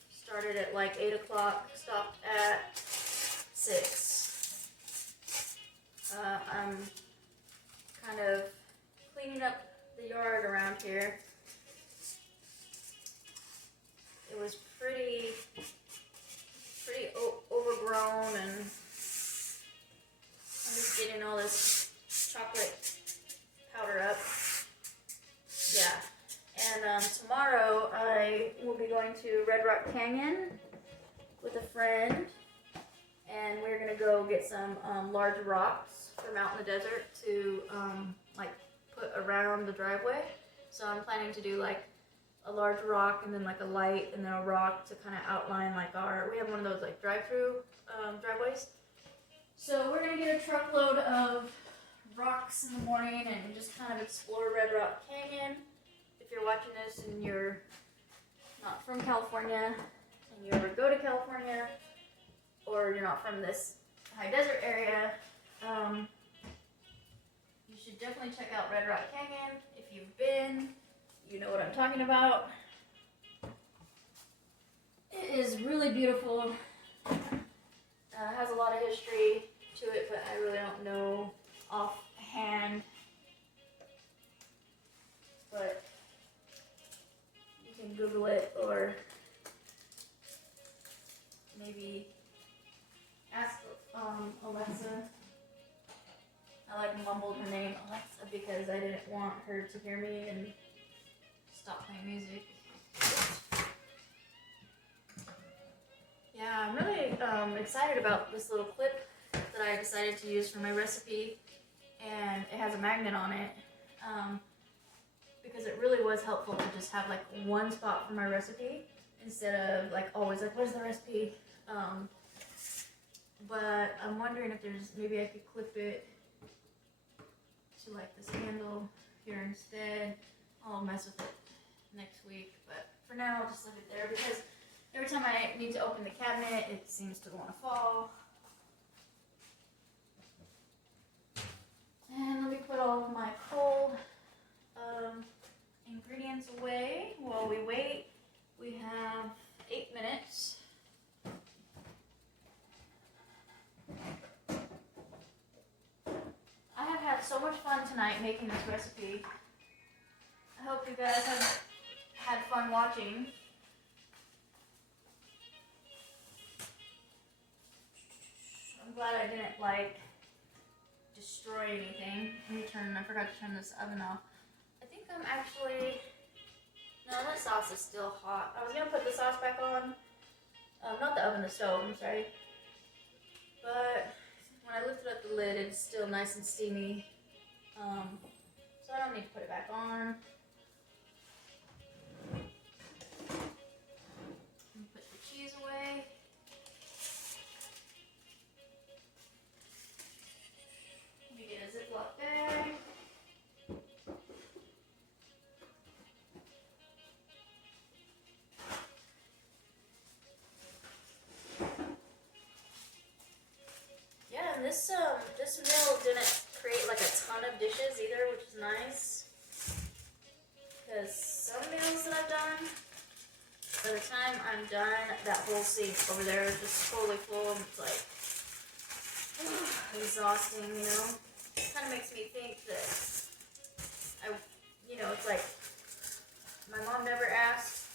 Started at like 8 o'clock, stopped at 6. I'm kind of cleaning up the yard around here. It was pretty overgrown, and I'm just getting all this chocolate powder up. Yeah, and tomorrow I will be going to Red Rock Canyon with a friend, and we're gonna go get some large rocks from out in the desert to like put around the driveway. So I'm planning to do like a large rock and then like a light and then a rock to kind of outline like we have one of those like drive-through driveways. So we're gonna get a truckload of rocks in the morning and just kind of explore Red Rock Canyon. If you're watching this and you're not from California and you ever go to California, or you're not from this high desert area, you should definitely check out Red Rock Canyon. If you've been, you know what I'm talking about. It is really beautiful. Has a lot of history to it, but I really don't know offhand. But you can Google it, or maybe ask Alexa. I like mumbled her name, Alexa, because I didn't want her to hear me and stop playing music. Yeah, I'm really excited about this little clip that I decided to use for my recipe, and it has a magnet on it, because it really was helpful to just have like one spot for my recipe instead of like always like, where's the recipe? But I'm wondering if maybe I could clip it to like this handle here instead. I'll mess with it next week, but for now I'll just leave it there because every time I need to open the cabinet it seems to want to fall. And let me put all of my cold ingredients away while we wait. We have 8 minutes. I have had so much fun tonight making this recipe. I hope you guys have had fun watching. I'm glad I didn't like destroy anything. I forgot to turn this oven off. I think I'm actually, no, that sauce is still hot. I was gonna put the sauce back on. Not the oven, the stove, I'm sorry. But when I lifted up the lid, it's still nice and steamy. So I don't need to put it back on. Put the cheese away. Let me get a Ziploc bag. Yeah, and this meal didn't create like a ton of dishes either, which is nice. Because some meals that I've done, by the time I'm done, that whole sink over there is just totally full. And it's like exhausting, you know. It kind of makes me think that it's like my mom never asked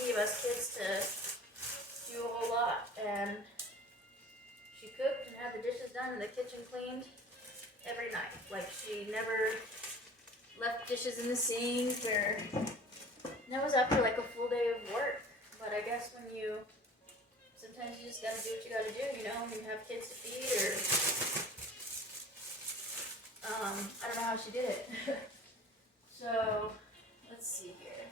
any of us kids to do a whole lot, and she cooked and had the dishes done and the kitchen cleaned every night. Like, she never left dishes in the sink, or that was after like a full day of work. But I guess sometimes you just gotta do what you gotta do, you know, when you have kids to feed, or I don't know how she did it. So let's see here.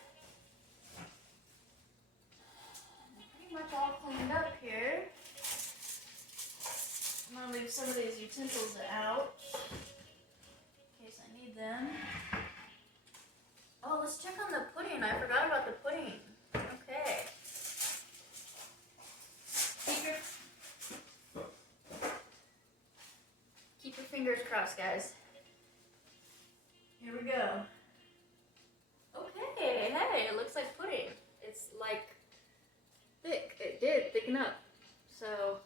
I'm pretty much all cleaned up here. I'm gonna leave some of these utensils out in case I need them. Oh, let's check on the pudding. I forgot about the pudding. Okay. Keep your fingers crossed, guys. Here we go. Okay, hey, it looks like pudding. It's like thick. It did thicken up. So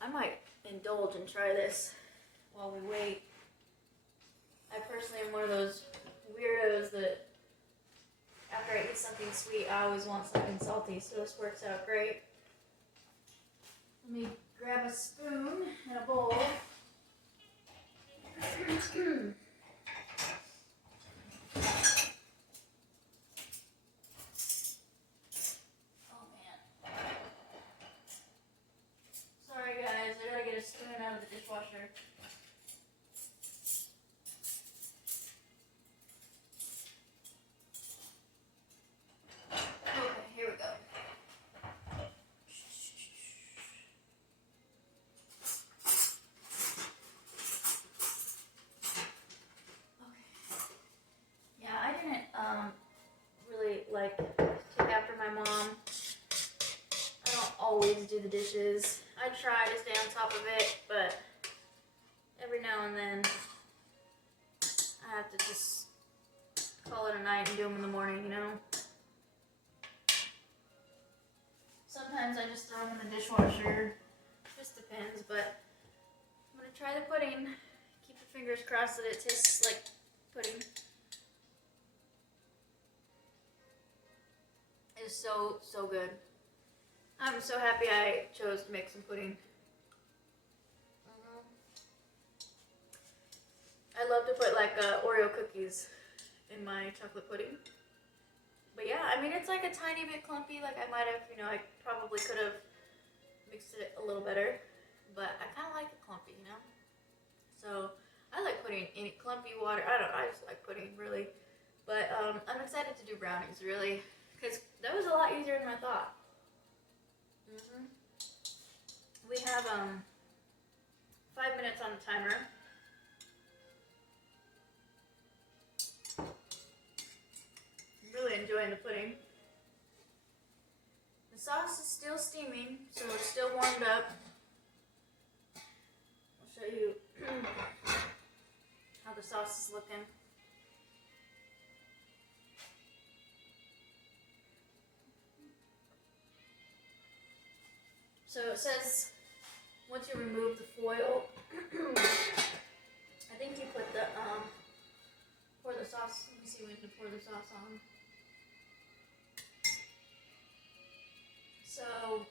I might indulge and try this while we wait. I personally am one of those weirdos that after I eat something sweet, I always want something salty, so this works out great. Let me grab a spoon and a bowl. Oh man. Sorry guys, I gotta get a spoon out of the dishwasher. Okay, here we go. Yeah, I didn't really like take after my mom. I don't always do the dishes. I try to stay on top of it, but every now and then I have to just call it a night and do them in the morning, you know? Sometimes I just throw them in the dishwasher. Just depends, but I'm gonna try the pudding. Keep your fingers crossed that it tastes like pudding. It is so, so good. I'm so happy I chose to make some pudding. I love to put like Oreo cookies in my chocolate pudding. But yeah, I mean, it's like a tiny bit clumpy. Like I might have, I probably could have mixed it a little better. But I kind of like it clumpy, you know? So I like putting in clumpy water. I just like pudding, really. But I'm excited to do brownies, really. Because that was a lot easier than I thought. We have 5 minutes on the timer. Really enjoying the pudding. The sauce is still steaming, so it's still warmed up. I'll show you how the sauce is looking. So it says once you remove the foil, I think you put the pour the sauce sauce. Let me see when to pour the sauce on. So,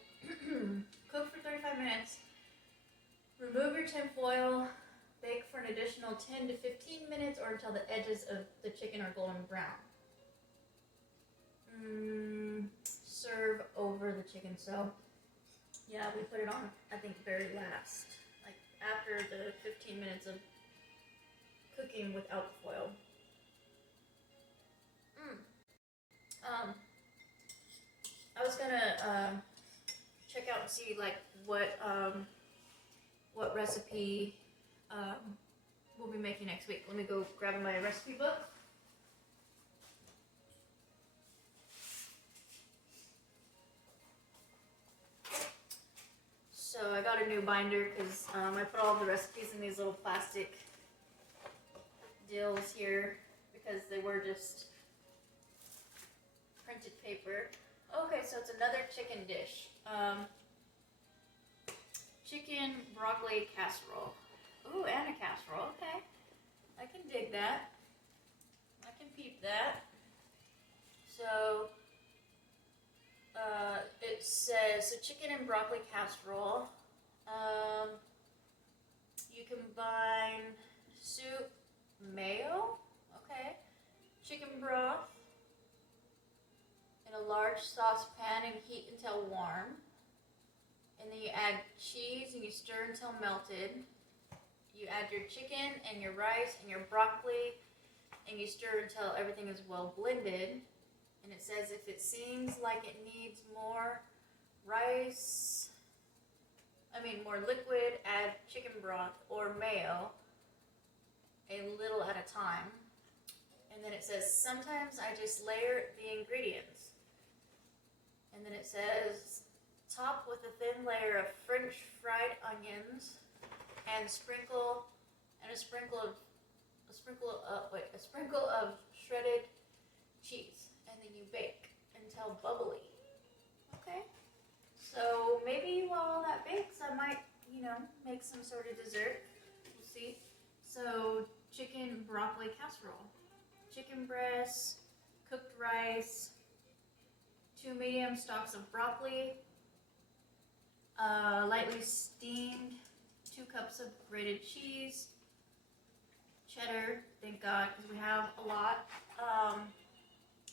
cook for 35 minutes. Remove your tin foil. Bake for an additional 10 to 15 minutes or until the edges of the chicken are golden brown. Serve over the chicken. So, yeah, we put it on, I think, very last. Like, after the 15 minutes of cooking without the foil. I was gonna check out and see like what recipe we'll be making next week. Let me go grab my recipe book. So I got a new binder because I put all the recipes in these little plastic deals here because they were just printed paper. Okay, so it's another chicken dish. Chicken broccoli casserole. Ooh, and a casserole. Okay, I can dig that. I can peep that. So it says chicken and broccoli casserole. You combine soup, mayo. Okay, chicken broth in a large saucepan and heat until warm. And then you add cheese and you stir until melted. You add your chicken and your rice and your broccoli and you stir until everything is well blended. And it says if it seems like it needs more more liquid, add chicken broth or mayo a little at a time. And then it says sometimes I just layer the ingredients. And then it says top with a thin layer of French fried onions and a sprinkle of shredded cheese, and then you bake until bubbly. Okay, so maybe while that bakes, I might, make some sort of dessert. We'll see. So chicken broccoli casserole, chicken breast, cooked rice, 2 medium stalks of broccoli, lightly steamed, 2 cups of grated cheese, cheddar, thank God, because we have a lot,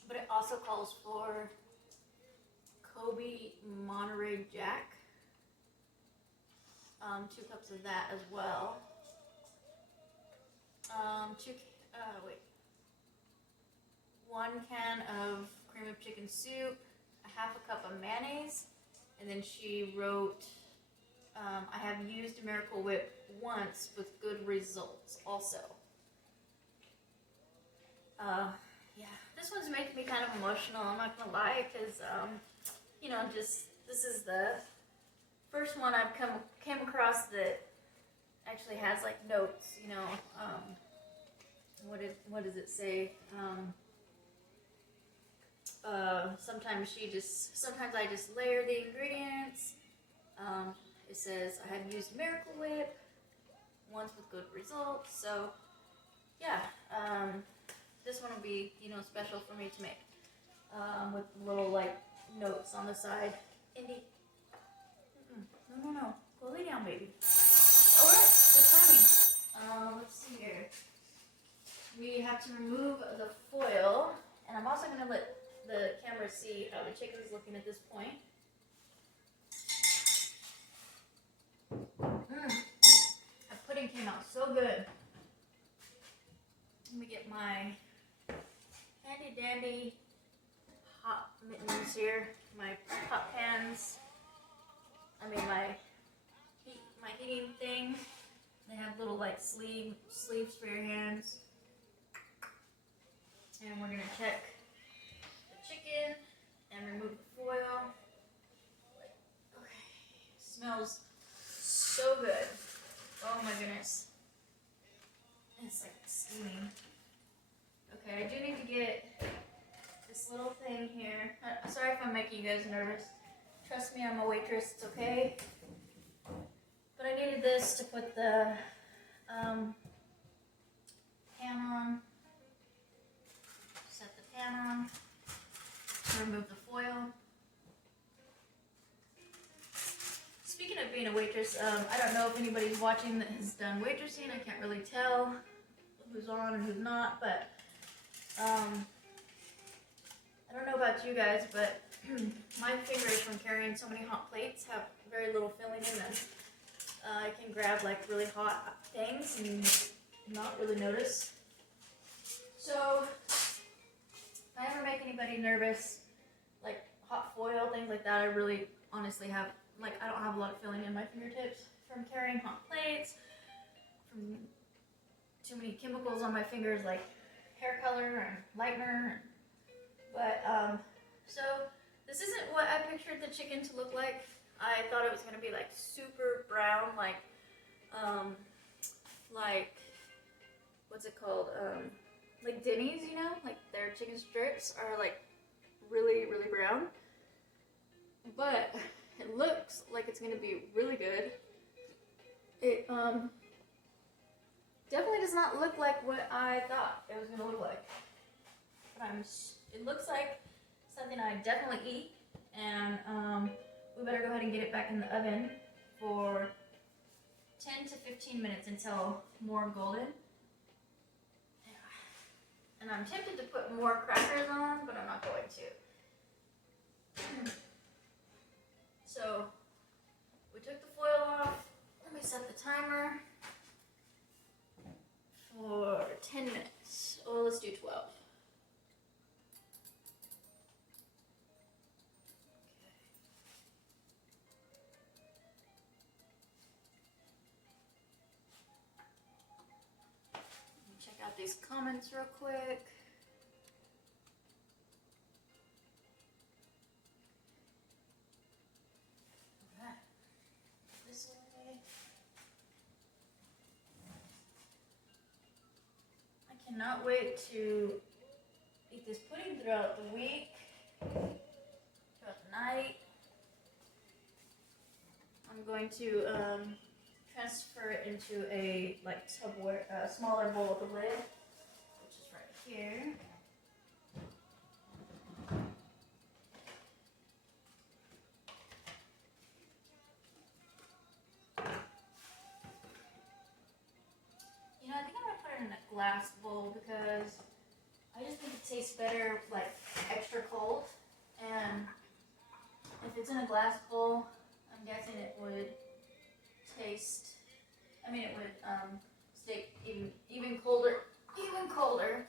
but it also calls for Kobe Monterey Jack, 2 cups of that as well, 1 can of cream of chicken soup, a half a cup of mayonnaise, and then she wrote, I have used Miracle Whip once with good results also. Yeah, this one's making me kind of emotional, I'm not gonna lie, because, this is the first one I've came across that actually has, like, notes, what does it say? Sometimes I just layer the ingredients. It says I have used Miracle Whip once with good results. So yeah, this one will be, special for me to make, with little like notes on the side. Indy, no, go lay down, baby. All right, good timing. Let's see here. We have to remove the foil, and I'm also gonna let the camera see how the chicken's looking at this point. That pudding came out so good. Let me get my handy dandy hot mittens here, my hot pans. My heating thing. They have little like sleeves for your hands. And we're gonna check the chicken and remove the foil. Okay, smells so good. Oh my goodness. It's like steaming. Okay, I do need to get this little thing here. Sorry if I'm making you guys nervous. Trust me, I'm a waitress, it's okay. But I needed this to put the pan on. can on to remove the foil. Speaking of being a waitress, I don't know if anybody's watching that has done waitressing. I can't really tell who's on and who's not, but I don't know about you guys, but my fingers from carrying so many hot plates have very little filling in them. I can grab like really hot things and not really notice. So if I ever make anybody nervous, like hot foil, things like that, I really honestly have, like, I don't have a lot of filling in my fingertips from carrying hot plates, from too many chemicals on my fingers like hair color and lightener. But so this isn't what I pictured the chicken to look like. I thought it was gonna be like super brown, like what's it called? Like Denny's, you know, like their chicken strips are like really, really brown. But it looks like it's gonna be really good. It definitely does not look like what I thought it was gonna look like. But it looks like something I definitely eat, and we better go ahead and get it back in the oven for 10 to 15 minutes until more golden. And I'm tempted to put more crackers on, but I'm not going to. So we took the foil off. Let me set the timer for 10 minutes. Oh, let's do 12. Check out these comments real quick. Alright, this way. I cannot wait to eat this pudding throughout the week, throughout the night. I'm going to transfer it into a like Tupperware, smaller bowl with a lid, which is right here. You know, I think I'm gonna put it in a glass bowl because I just think it tastes better like extra cold. And if it's in a glass bowl, I'm guessing it would taste, I mean, it would stay even colder, even colder.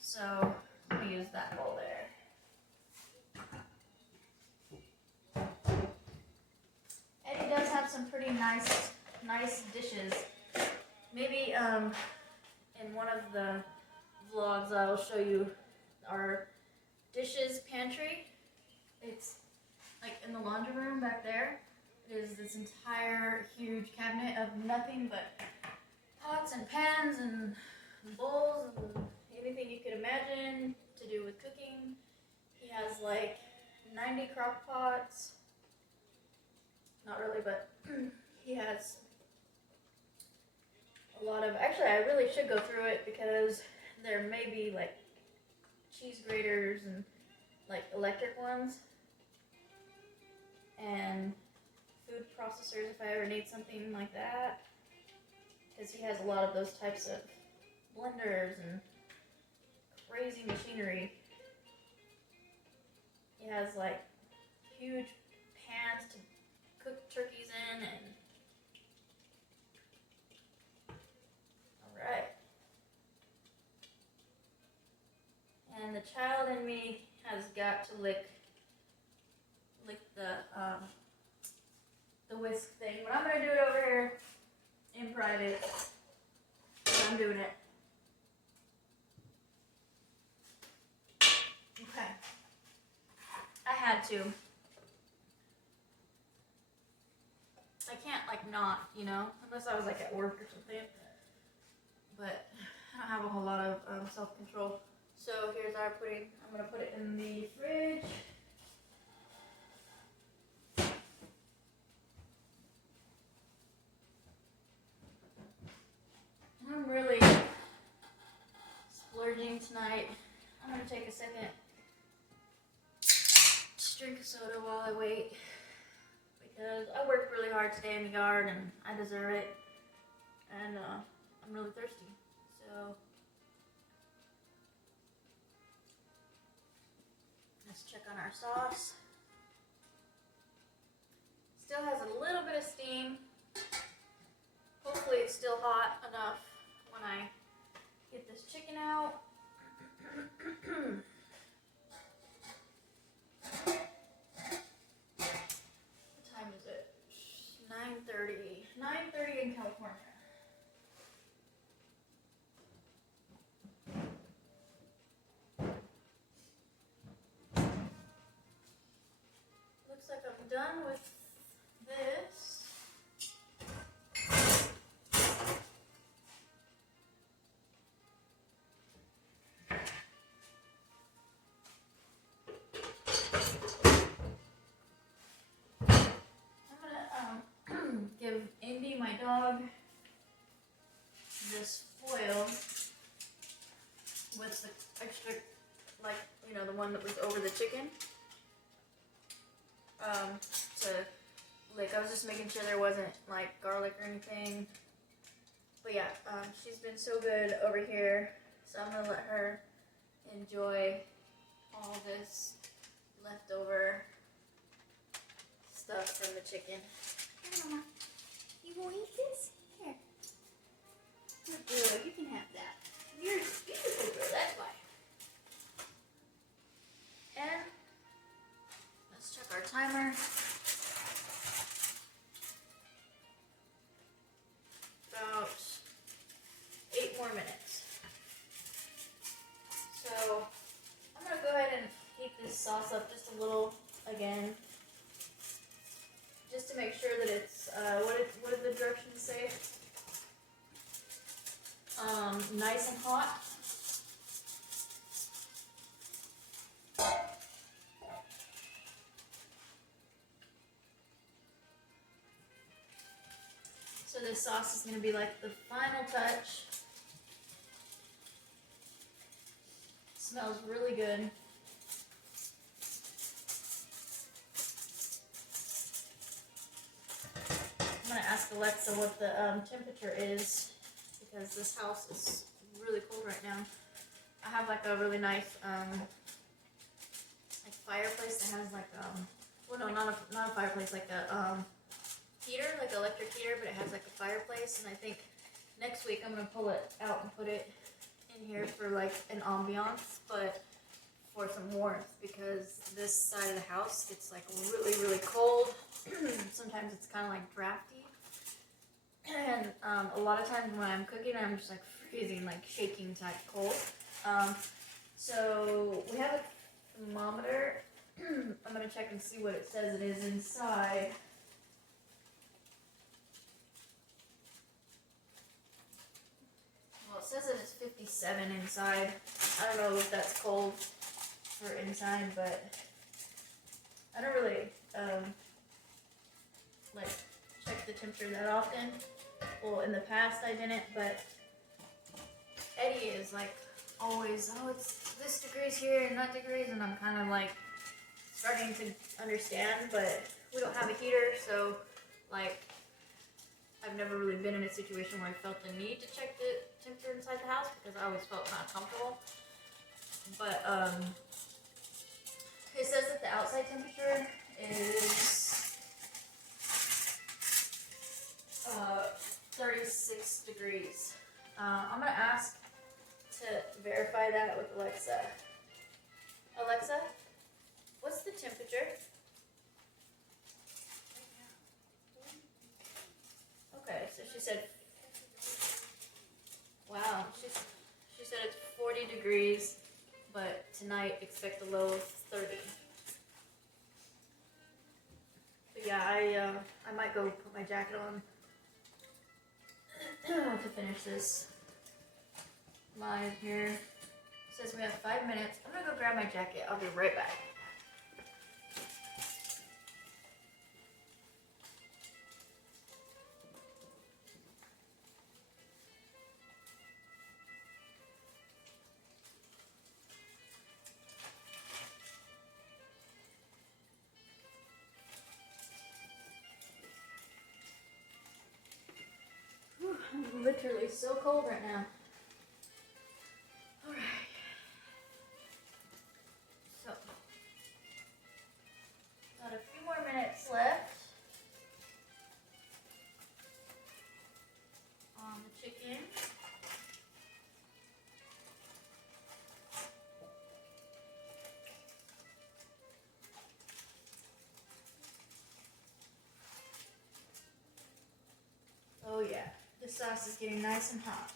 So I'm gonna use that bowl there. Eddie does have some pretty nice dishes. Maybe in one of the vlogs I'll show you our dishes pantry. It's like in the laundry room back there. Is this entire huge cabinet of nothing but pots and pans and bowls and anything you could imagine to do with cooking. He has like 90 crock pots. Not really, but he has a lot of, actually I really should go through it because there may be like cheese graters and like electric ones. And food processors if I ever need something like that, because he has a lot of those types of blenders and crazy machinery. He has like huge pans to cook turkeys in, and alright. And the child in me has got to lick the whisk thing, but I'm gonna do it over here in private. I'm doing it. Okay. I had to. I can't like not, you know, unless I was like at work or something. But I don't have a whole lot of self-control. So here's our pudding. I'm gonna put it in the fridge. I'm really splurging tonight. I'm gonna take a second, just drink a soda while I wait, because I worked really hard today in the yard and I deserve it, and I'm really thirsty, so let's check on our sauce. Still has a little bit of steam. Hopefully it's still hot enough when I get this chicken out. What time is it? 9:30. 9:30 in California. Looks like I'm done with this. I'm gonna give Indy, my dog, this foil with the extra, like, you know, the one that was over the chicken. To lick. I was just making sure there wasn't like garlic or anything. But yeah, she's been so good over here, so I'm gonna let her enjoy all this leftover stuff from the chicken. Here, Mama. You won't eat this? Here. Good girl, you can have that. You're a beautiful girl, that's why. And let's check our timer. About 8 more minutes. So I'm gonna go ahead and heat this sauce up just a little again, just to make sure that it's what did the directions say? Nice and hot. So this sauce is going to be like the final touch. Smells really good. I'm going to ask Alexa what the temperature is, because this house is really cold right now. I have like a really nice like fireplace that has like well, no, not a fireplace, like a heater, like an electric heater, but it has like a fireplace, and I think next week I'm gonna pull it out and put it in here for like an ambiance, but for some warmth, because this side of the house gets like really, really cold. Sometimes it's kind of like drafty, and a lot of times when I'm cooking, I'm just like freezing, like shaking type cold. So we have a thermometer. I'm gonna check and see what it says it is inside. Well, it says that it's 57 inside. I don't know if that's cold for inside, but I don't really like check the temperature that often. Well, in the past I didn't, but Eddie is like always, oh, it's this degrees here and that degrees, and I'm kind of like starting to understand, but we don't have a heater, so like I've never really been in a situation where I felt the need to check the temperature inside the house, because I always felt kind of comfortable. But it says that the outside temperature is 36 degrees. I'm gonna ask to verify that with Alexa. Alexa, what's the temperature? Okay, so she said, wow, she said it's 40 degrees, but tonight expect a low of 30. But yeah, I might go put my jacket on to finish this live here. It says we have 5 minutes. I'm gonna go grab my jacket. I'll be right back. literally so cold right now. Alright. So, got a few more minutes left on the chicken. Oh yeah, the sauce is getting nice and hot.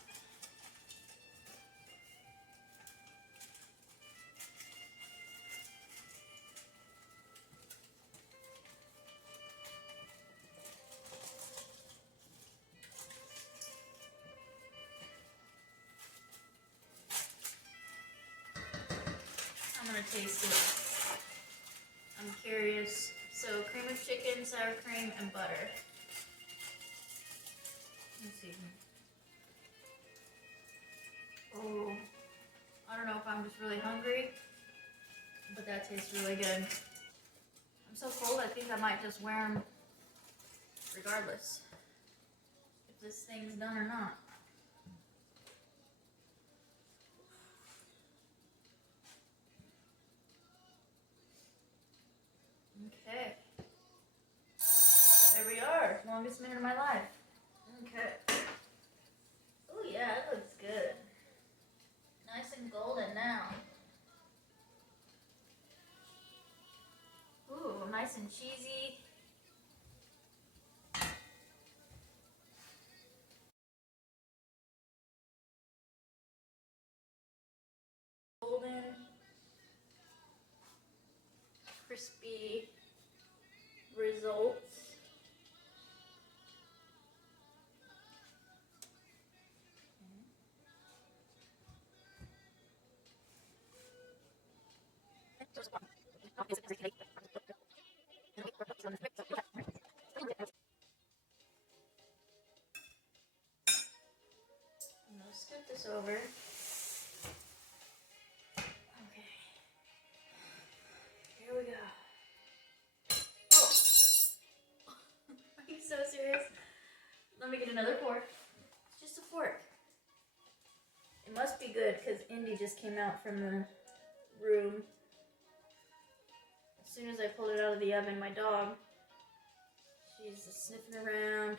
I'm gonna taste it. I'm curious. So cream of chicken, sour cream, and butter. Let's see. Oh, I don't know if I'm just really hungry, but that tastes really good. I'm so cold, I think I might just wear them regardless if this thing's done or not. Okay. There we are. Longest minute of my life. Okay. Oh yeah, it looks good. Nice and golden now. Ooh, nice and cheesy. Golden. Crispy results. I'm gonna scoop this over. Okay. Here we go. Oh! Are you so serious? Let me get another fork. It's just a fork. It must be good because Indy just came out from the room. As soon as I pulled it out of the oven, my dog, she's just sniffing around,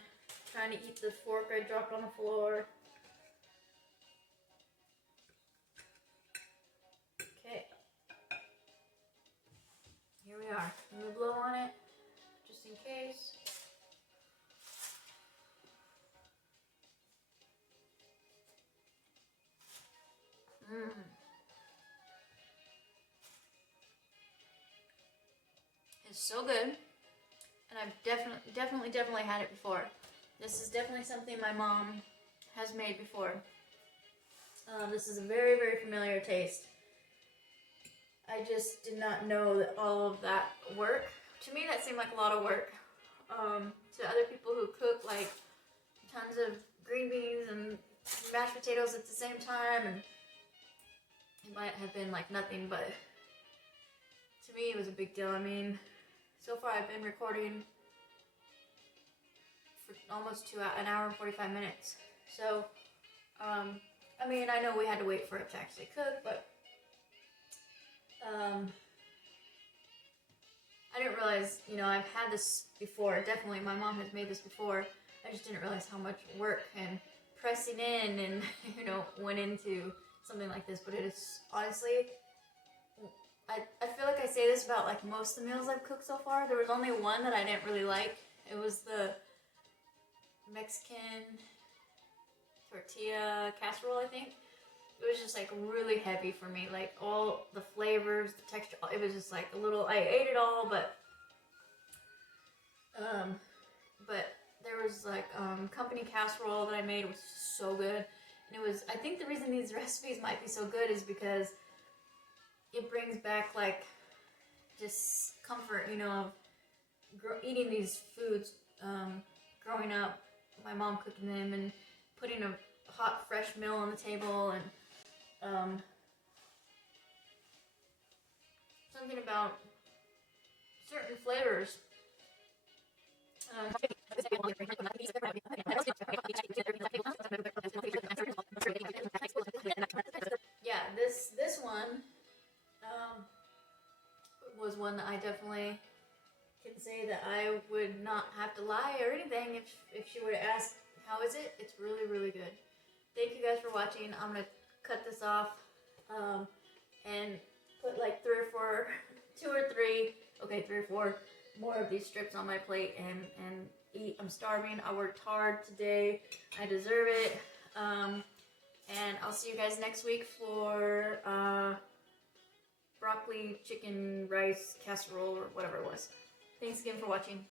trying to eat the fork I dropped on the floor. Okay. Here we are. I'm gonna blow on it, just in case. Mmm. It's so good, and I've definitely had it before. This is definitely something my mom has made before. This is a very, very familiar taste. I just did not know that all of that work. To me, that seemed like a lot of work. To other people who cook like tons of green beans and mashed potatoes at the same time, and it might have been like nothing, but to me it was a big deal. I mean, so far I've been recording for almost an hour and 45 minutes. So, I mean, I know we had to wait for it to actually cook, but I didn't realize, you know, I've had this before. Definitely my mom has made this before. I just didn't realize how much work and pressing in and, you know, went into something like this. But it is, honestly, I feel like I say this about like most of the meals I've cooked so far. There was only one that I didn't really like. It was the Mexican tortilla casserole, I think. It was just like really heavy for me. Like all the flavors, the texture, it was just like a little, I ate it all, but there was like company casserole that I made. It was so good. And it was, I think the reason these recipes might be so good is because it brings back like just comfort, you know, of eating these foods, growing up, my mom cooking them and putting a hot fresh meal on the table, and something about certain flavors. Yeah, this one was one that I definitely can say that I would not have to lie or anything if she were to ask how is it. It's really good. Thank you guys for watching. I'm gonna cut this off and put like 3 or 4, 2 or 3, okay, 3 or 4 more of these strips on my plate and eat. I'm starving. I worked hard today. I deserve it. And I'll see you guys next week for broccoli, chicken, rice, casserole, or whatever it was. Thanks again for watching.